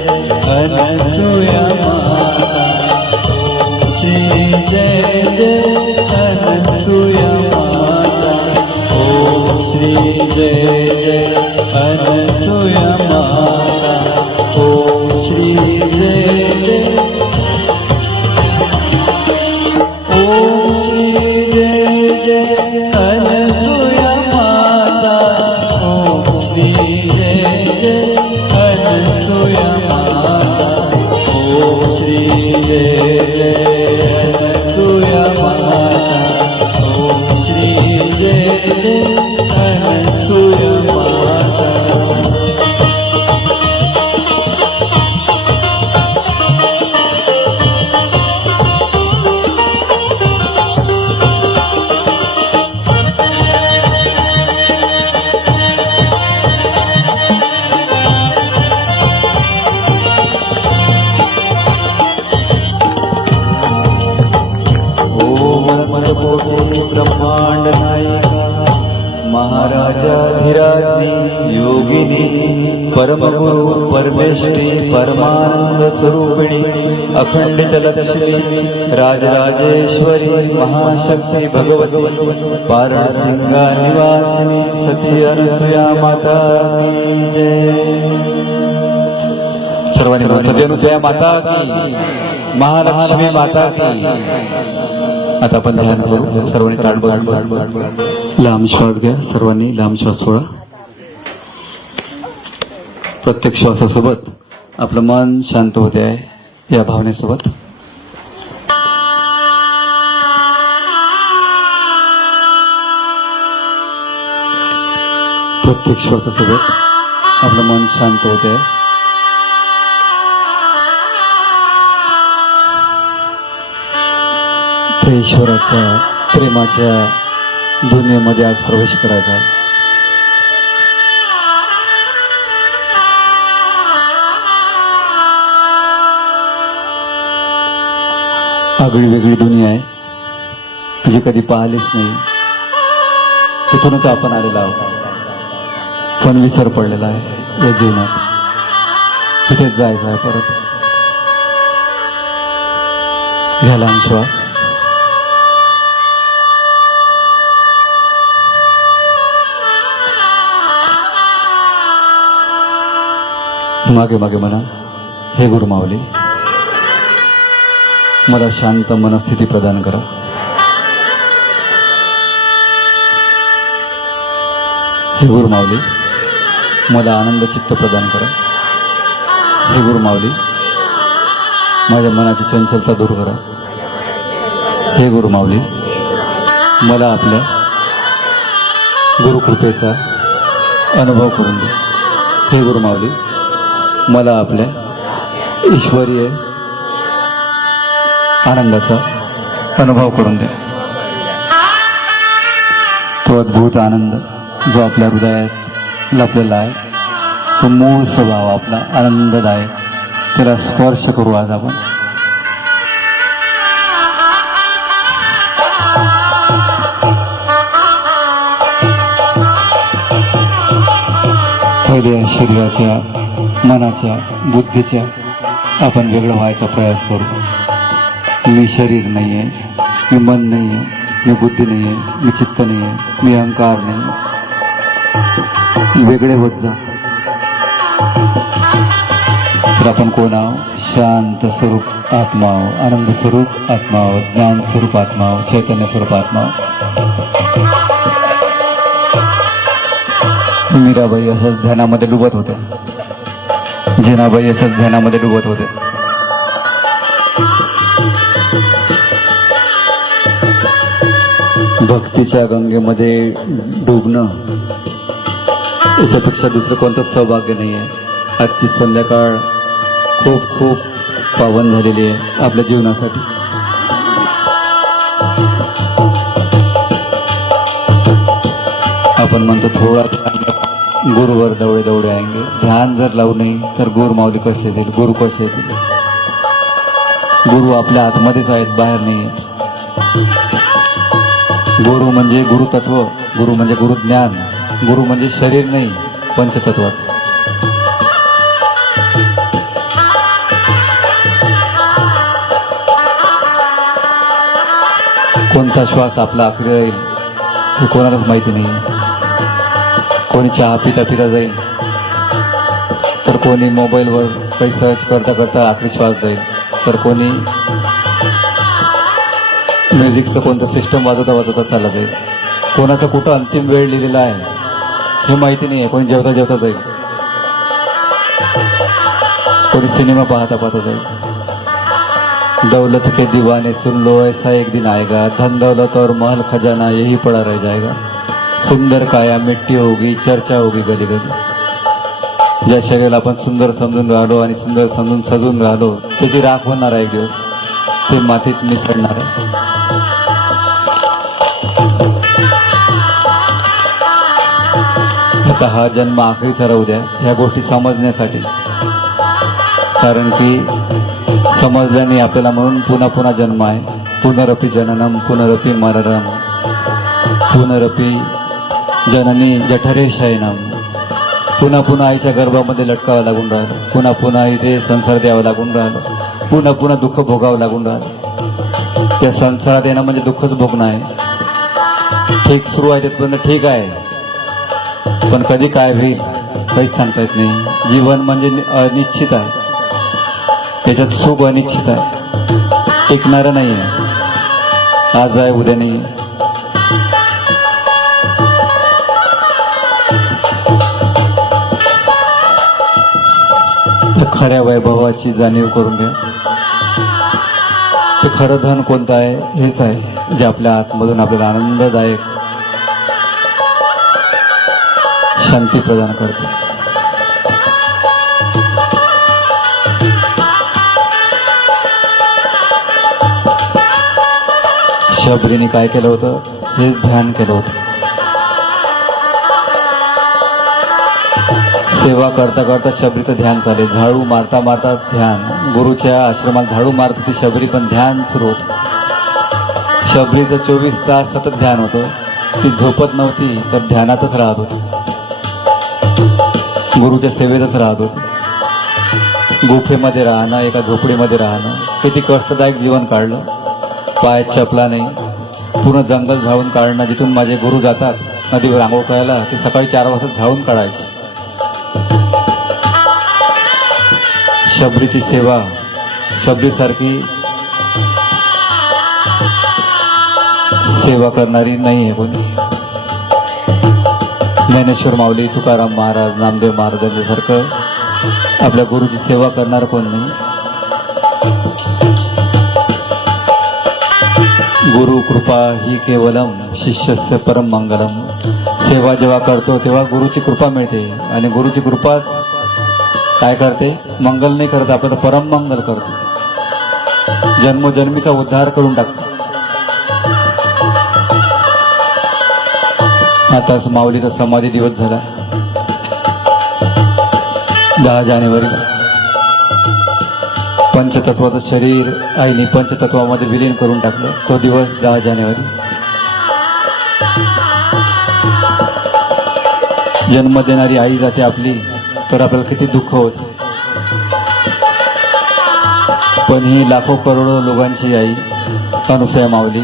अनसुया माता ओम श्री जय जय अनसुया माता ओम श्री जय जय अनसुया माता ओम श्री जय जय ओम श्री जय जय अनसुया माता ओम श्री जय जय अनसुया माता ओम श्री जय जय अनसुया माता ओम श्री जय जय अनसुया माता ब्रह्मांड नायिका महाराजाधिराज्ञी योगिनी परमगुरु परमेश्वरी परमानंद स्वरूपिणी अखंडित लक्ष्मी राजराजेश्वरी महाशक्ती भगवती पारणसिंगा निवासिनी सती अनसुया माता की जय सर्वांनी सती अनसुया माता की महालक्ष्मी माता की आता आपण ध्यान करू सर्वांनी ताट बसून लांब श्वास घ्या सर्वांनी लांब श्वास सोडा प्रत्येक श्वासासोबत आपलं मन शांत होते आहे या भावनेसोबत प्रत्येक श्वासासोबत आपलं मन शांत होते आहे ईश्वराच्या प्रेमाच्या दुनियेमध्ये आज प्रवेश करायचा आहे आगळी वेगळी दुनिया आहे जी कधी पाहिलीच नाही. तिथूनच आपण आलेलो आहोत, पण विसर पडलेला आहे या जीवनात. तिथेच जायचं आहे परत. घ्यायला श्वास. मागे मागे म्हणा, हे गुरु माऊली, मला शांत मनस्थिती प्रदान करा. हे गुरु माऊली, मला आनंद चित्त प्रदान करा. हे गुरु माऊली, माझ्या मनाची चंचलता दूर करा. हे गुरु माऊली, मला आपल्या गुरुकृपेचा अनुभव करून द्या. हे गुरु माऊली, मला आपल्या ईश्वरीय आनंदाचा अनुभव करून द्या. तो अद्भुत आनंद जो आपल्या हृदयात लपलेला आहे, तो मूळ स्वभाव आपला आनंददायक, त्याला स्पर्श करू आज आपण. पहिले शरीराच्या, मनाच्या, बुद्धीच्या आपण वेगळं व्हायचा प्रयास करू. मी शरीर नाही आहे, मी मन नाही आहे, मी बुद्धी नाही आहे, मी चित्त नाही आहे, मी अहंकार नाही. वेगळे होत जा. तर आपण कोण आहोत? शांत स्वरूप आत्मा आहोत, आनंद स्वरूप आत्मा आहोत, ज्ञान स्वरूप आत्मा आहोत, चैतन्य स्वरूप आत्मा आहोत. मीराबाई असंच ध्यानामध्ये डुबत होते, जिनाबाई असंच ध्यानामध्ये डुबत होते. भक्तीच्या गंगेमध्ये डुबणं याच्यापेक्षा दुसरं कोणतं सौभाग्य नाही आहे. आजची संध्याकाळ खूप खूप पावन झालेली आहे आपल्या जीवनासाठी. आपण म्हणतो थोडा गुरुवर दौडे दौडे आएंगे. ध्यान जर लावू नये तर गुरु माऊली कसे येतील, गुरु कसे येतील? गुरु आपल्या आतमध्येच आहेत, बाहेर नाही आहेत. गुरु म्हणजे गुरुतत्व, गुरु म्हणजे गुरुज्ञान, गुरु म्हणजे शरीर नाही, पंचतत्वाचं. कोणता श्वास आपला आखरी राहील हे कोणालाच माहिती नाही. कोणी चहा पिता पिता जाईल, तर कोणी मोबाईलवर काही सर्च करता करता आखरी श्वास जाईल, तर कोणी म्युझिकचं कोणतं सिस्टम वाजवता वाजवता चालत जाईल. कोणाचा कुठं अंतिम वेळ लिहिलेला आहे हे माहिती नाही आहे. कोणी जेवता जेवता जाईल, कोणी सिनेमा पाहता पाहता जाईल. दौलत के दीवाने सुन लो ऐसा एक दिन आएगा, धन दौलत और महल खजाना यही पड़ा रह जाएगा. सुंदर काया मिट्टी होगी, चर्चा होगी गली गली. ज्या शरीराला आपण सुंदर समजून राहिलो आणि सुंदर समजून सजून राहिलो, त्याची राख होणार आहे एक दिवस, ते मातीत मिसळणार आहे. आता हा जन्म आखरीचा राहू द्या ह्या गोष्टी समजण्यासाठी. कारण की समजल्याने आपल्याला म्हणून पुन्हा पुन्हा जन्म आहे. पुनरपी जननम पुनरपी मरणम पुनरपी जननी जठरे शयनम. पुन्हा पुन्हा आईच्या गर्भामध्ये लटकावं लागून राहिलं, पुन्हा पुन्हा इथे संसार द्यावा लागून राहिलं, पुन्हा पुन्हा दुःख भोगावं लागून राहिलं. त्या संसारात येणं म्हणजे दुःखच भोगणं आहे. ठीक सुरू आहे तिथपर्यंत ठीक आहे, पण कधी काय होईल काहीच सांगता येत नाही. जीवन म्हणजे अनिश्चित आहे, त्याच्यात सुख अनिश्चित आहे, टिकणारं नाही आहे. आज आहे उद्या नाही. खऱ्या वैभवाची जाणीव करून द्या. ते खरं धन कोणतं आहे? हेच आहे जे आपल्या आतमधून आपल्याला आनंददायक शांती प्रदान करते. शबरीने काय केलं होतं? हेच ध्यान केलं होतं. सेवा करता करता शबरीचं ध्यान चाले, झाडू मारता मारता ध्यान, गुरुच्या आश्रमात झाडू मारत होती शबरी पण ध्यान सुरू होतं. शबरीचं 24 तास सतत ध्यान होतं. ती झोपत नव्हती तर ध्यानातच राहत होती, गुरुच्या सेवेतच राहत होती. गुफेमध्ये राहणं, एका झोपडीमध्ये राहणं, किती कष्टदायक जीवन काढलं. पायात चपला नाही, पूर्ण जंगल झाडून काढणं. जिथून माझे गुरु जातात नदीवर आंघोळ करायला, ते सकाळी 4 वाजता झाडून काढायचे. शबरीची सेवा, शबरीसारखी सेवा करणारी नाही आहे कोणी. ज्ञानेश्वर माऊली, तुकाराम महाराज, नामदेव महाराजांसारखं आपल्या गुरुची सेवा करणार कोण नाही. गुरु कृपा ही केवलम शिष्यस्य परम मंगलम. सेवा जेव्हा करतो तेव्हा गुरुची कृपा मिळते, आणि गुरुची कृपाच काय करते, मंगल नाही करत, आपलं परम मंगल करते, जन्मोजन्मीचा उद्धार करून टाकतो. आता माऊलीचा समाधी दिवस झाला, 10 जानेवारी. पंचतत्वाचं शरीर आईने पंचतत्वामध्ये विलीन करून टाकलं. तो दिवस 10 जानेवारी. जन्म देणारी आई जाते आपली, तर आपल्याला किती दुःख होतं. पण ही लाखो करोडो लोकांची आई अनुसूया माऊली,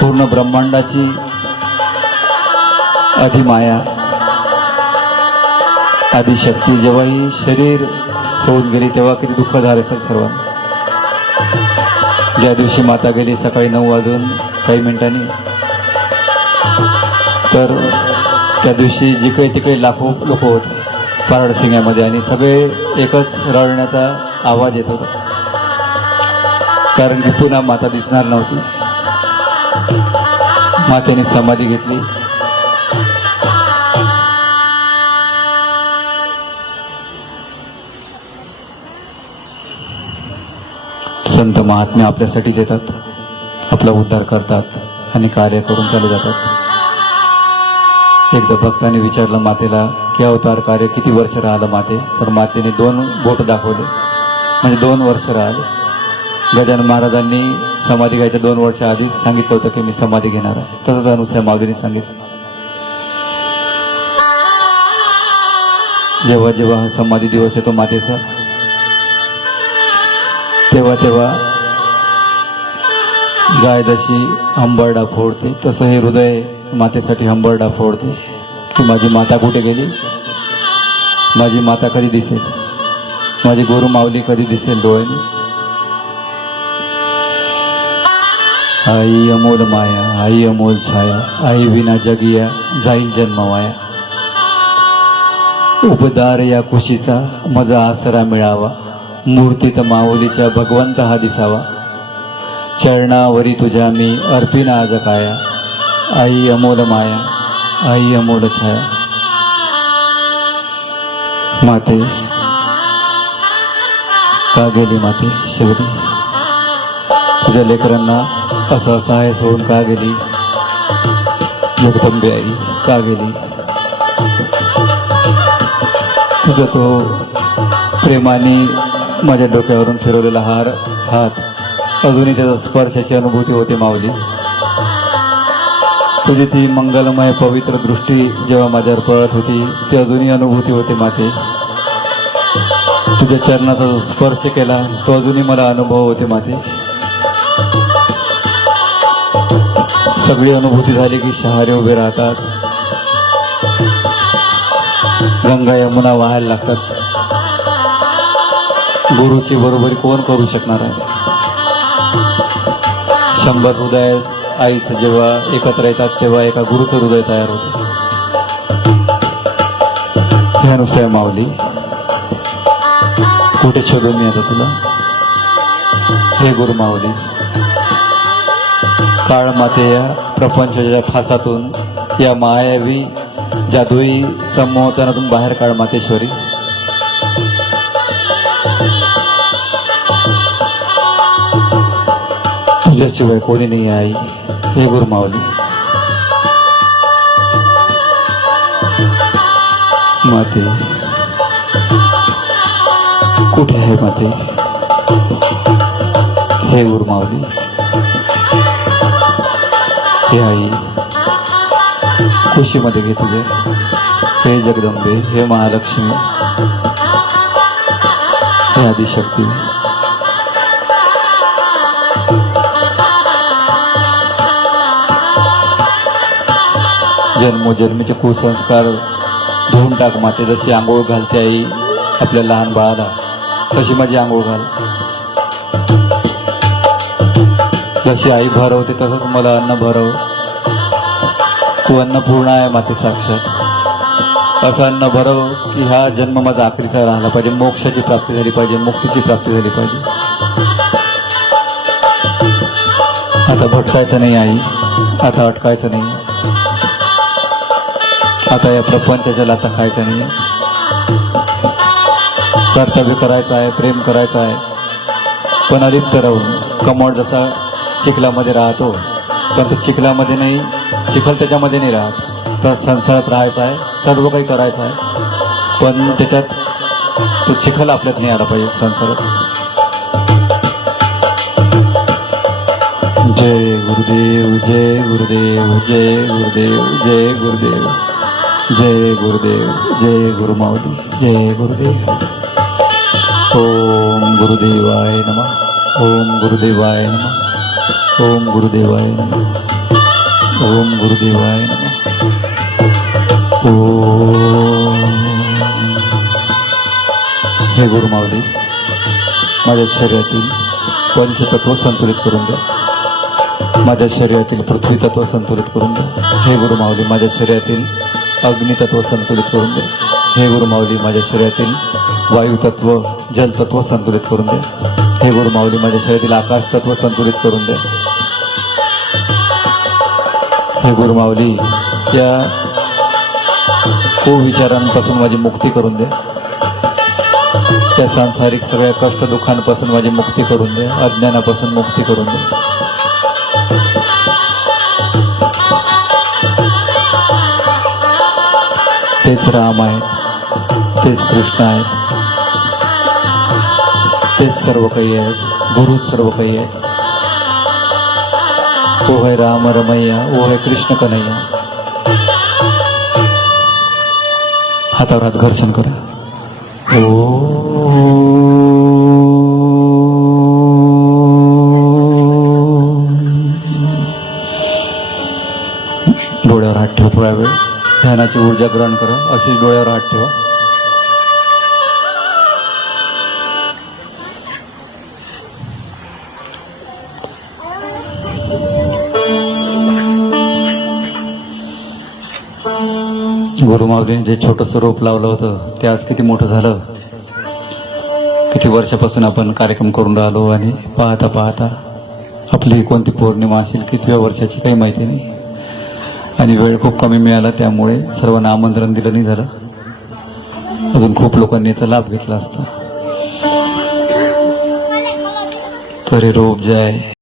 पूर्ण ब्रह्मांडाची अधिमाया, आदिशक्ती, जेव्हा ही शरीर सोडून गेली तेव्हा किती दुःख झाले असेल सर्वांना. ज्या दिवशी माता गेली सकाळी 9 वाजून काही मिनिटांनी, तर त्या दिवशी जिकडे तिकडे लाखो लोक होते पारडसिंग्यामध्ये, आणि सगळे एकच रडण्याचा आवाज येत होता, कारण की पुन्हा माता दिसणार नव्हती. मातेने समाधी घेतली. संत महात्मे आपल्यासाठीच येतात, आपला उद्धार करतात आणि कार्य करून चालू जातात. एकदा भक्ताने विचारलं मातेला की अवतार कार्य किती वर्ष राहिलं माते, तर मातेने 2 बोट दाखवले, म्हणजे 2 वर्ष राहिले. गजानन महाराजांनी समाधी घ्यायच्या 2 वर्ष आधीच सांगितलं होतं की मी समाधी घेणार आहे. तसंच अनुसूया माऊलीने सांगितलं. जेव्हा जेव्हा हा समाधी दिवस येतो मातेचा, तेव्हा तेव्हा गाय जशी हंबरडा फोडते तसं हे हृदय मातेसाठी हंबरडा फोडते की माझी माता कुठे गेली, माझी माता कधी दिसेल, माझी गुरु माऊली कधी दिसेल डोळ्याने. आई अमोल माया, आई अमोल छाया, आई विना जगिया जाईल जन्मवाया. उपदार या कुशीचा मजा आसरा मिळावा, मूर्तीत माऊलीच्या भगवंत हा दिसावा. चरणावरी तुझ्या मी अर्पिन आज काया, आई अमोल माया, आई अमोल छाया. माते का गेली माते शेवटी, तुझ्या लेकरांना असं असहाय सोडून का गेली, जगदंबे आई का गेली. तुझा तो प्रेमाने माझ्या डोक्यावरून फिरवलेला हात अजूनही त्याचा स्पर्शाची अनुभूती होते माऊली. तुझी ती मंगलमय पवित्र दृष्टी जेव्हा माझ्यावर पडत होती ती अजूनही अनुभूती होते माते. तुझ्या चरणाचा जो स्पर्श केला तो अजूनही मला अनुभव होते माते. सगळी अनुभूती झाली की शहारे उभे राहतात, गंगा यमुना वाहायला लागतात. गुरुची बरोबरी कोण करू शकणार आहे. 100 हृदय आईचं जेव्हा एकत्र येतात तेव्हा एका गुरुचं हृदय तयार होते. हे अनुसूया माऊली, कुठे शोधून मी आता तुला. हे गुरु माऊली, काळ माते या प्रपंचाच्या फासातून, या मायावी जादुई संमोहनातून बाहेर काळ मातेश्वरी. तुझ्याशिवाय कोणी नाही आई. हे गुरु माऊली, माते कुठे आहे माते, हे उर्मावली, हे आई, खुशीमध्ये घे तुझे, हे जगदंबे, हे महालक्ष्मी, हे आदिशक्ती. जन्मोजन्मीचे कुसंस्कार धुवून टाक माते. जशी आंघोळ घालते आई आपल्या लहान बाळाला, तशी माझी आंघोळ घाल. जशी आई भरवते तसंच मला अन्न भरव. तू अन्नपूर्ण आहे माते साक्षात. असं अन्न भरव की हा जन्म माझा आखरीचा राहिला पाहिजे, मोक्षाची प्राप्ती झाली पाहिजे, मुक्तीची प्राप्ती झाली पाहिजे. आता भटकायचं नाही आई, आता अटकायचं नाही, आता या प्रपंचाच्या लाथा खायचं नाही. कर्तव्य करायचं आहे, प्रेम करायचं आहे, पण अलिप्त राहून. कमोड जसा चिखलामध्ये राहतो, पण तो चिखलामध्ये नाही, चिखल त्याच्यामध्ये नाही राहत. तर संसारात राहायचं आहे, सर्व काही करायचं आहे, पण त्याच्यात तो चिखल आपल्यात नाही आला पाहिजे संसारात. जय गुरुदेव, जय गुरुदेव, जय गुरुदेव, जय गुरुदेव, जय गुरुदेव, जय गुरुमाऊली, जय गुरुदेव. ओम गुरुदेवाय नमः, ओम गुरुदेवाय नमः, ओम गुरुदेवाय नमः, ओम गुरुदेवाय नमः. ओम. हे गुरुमाऊली, माझ्या शरीरातील पंचतत्व संतुलित करून द्या. माझ्या शरीरातील पृथ्वी तत्व संतुलित करून द्या. हे गुरुमाऊली, माझ्या शरीरातील अग्नितत्व संतुलित करून द्या. हे गुरुमाऊली, माझ्या शरीरातील वायुतत्व जलतत्व संतुलित करून द्या. हे गुरुमाऊली, माझ्या शरीरातील आकाश तत्व संतुलित करून द्या. हे गुरुमाऊली, या कुविचारांपासून माझी मुक्ती करून द्या. त्या सांसारिक सगळ्या कष्ट दुःखांपासून माझी मुक्ती करून द्या. अज्ञानापासून मुक्ती करून द्या. तेच राम आहेत, तेच कृष्ण आहेत, तेच सर्व काही आहेत, गुरुच सर्व काही आहेत. ओ है राम रमैया, ओ है कृष्ण कन्हैया. हातावर हात घर्षण करा. डोळ्यावर हात ठेवा. थोड्या वेळ ध्यानाची ऊर्जा ग्रहण करा. अशीच डोळ्यावर हात ठेवा. गुरुमाऊलीने जे छोटंसं रोप लावलं होतं ते आज किती मोठं झालं. किती वर्षापासून आपण कार्यक्रम करून राहिलो आणि पाहता पाहता आपली कोणती पौर्णिमा असेल, किती वर्षाची काही माहिती नाही. आणि वेळ खूप कमी मिळाला, त्यामुळे सर्वांना आमंत्रण दिलं नाही झालं. अजून खूप लोकांनी याचा लाभ घेतला असता. तर हे रोप जे आहे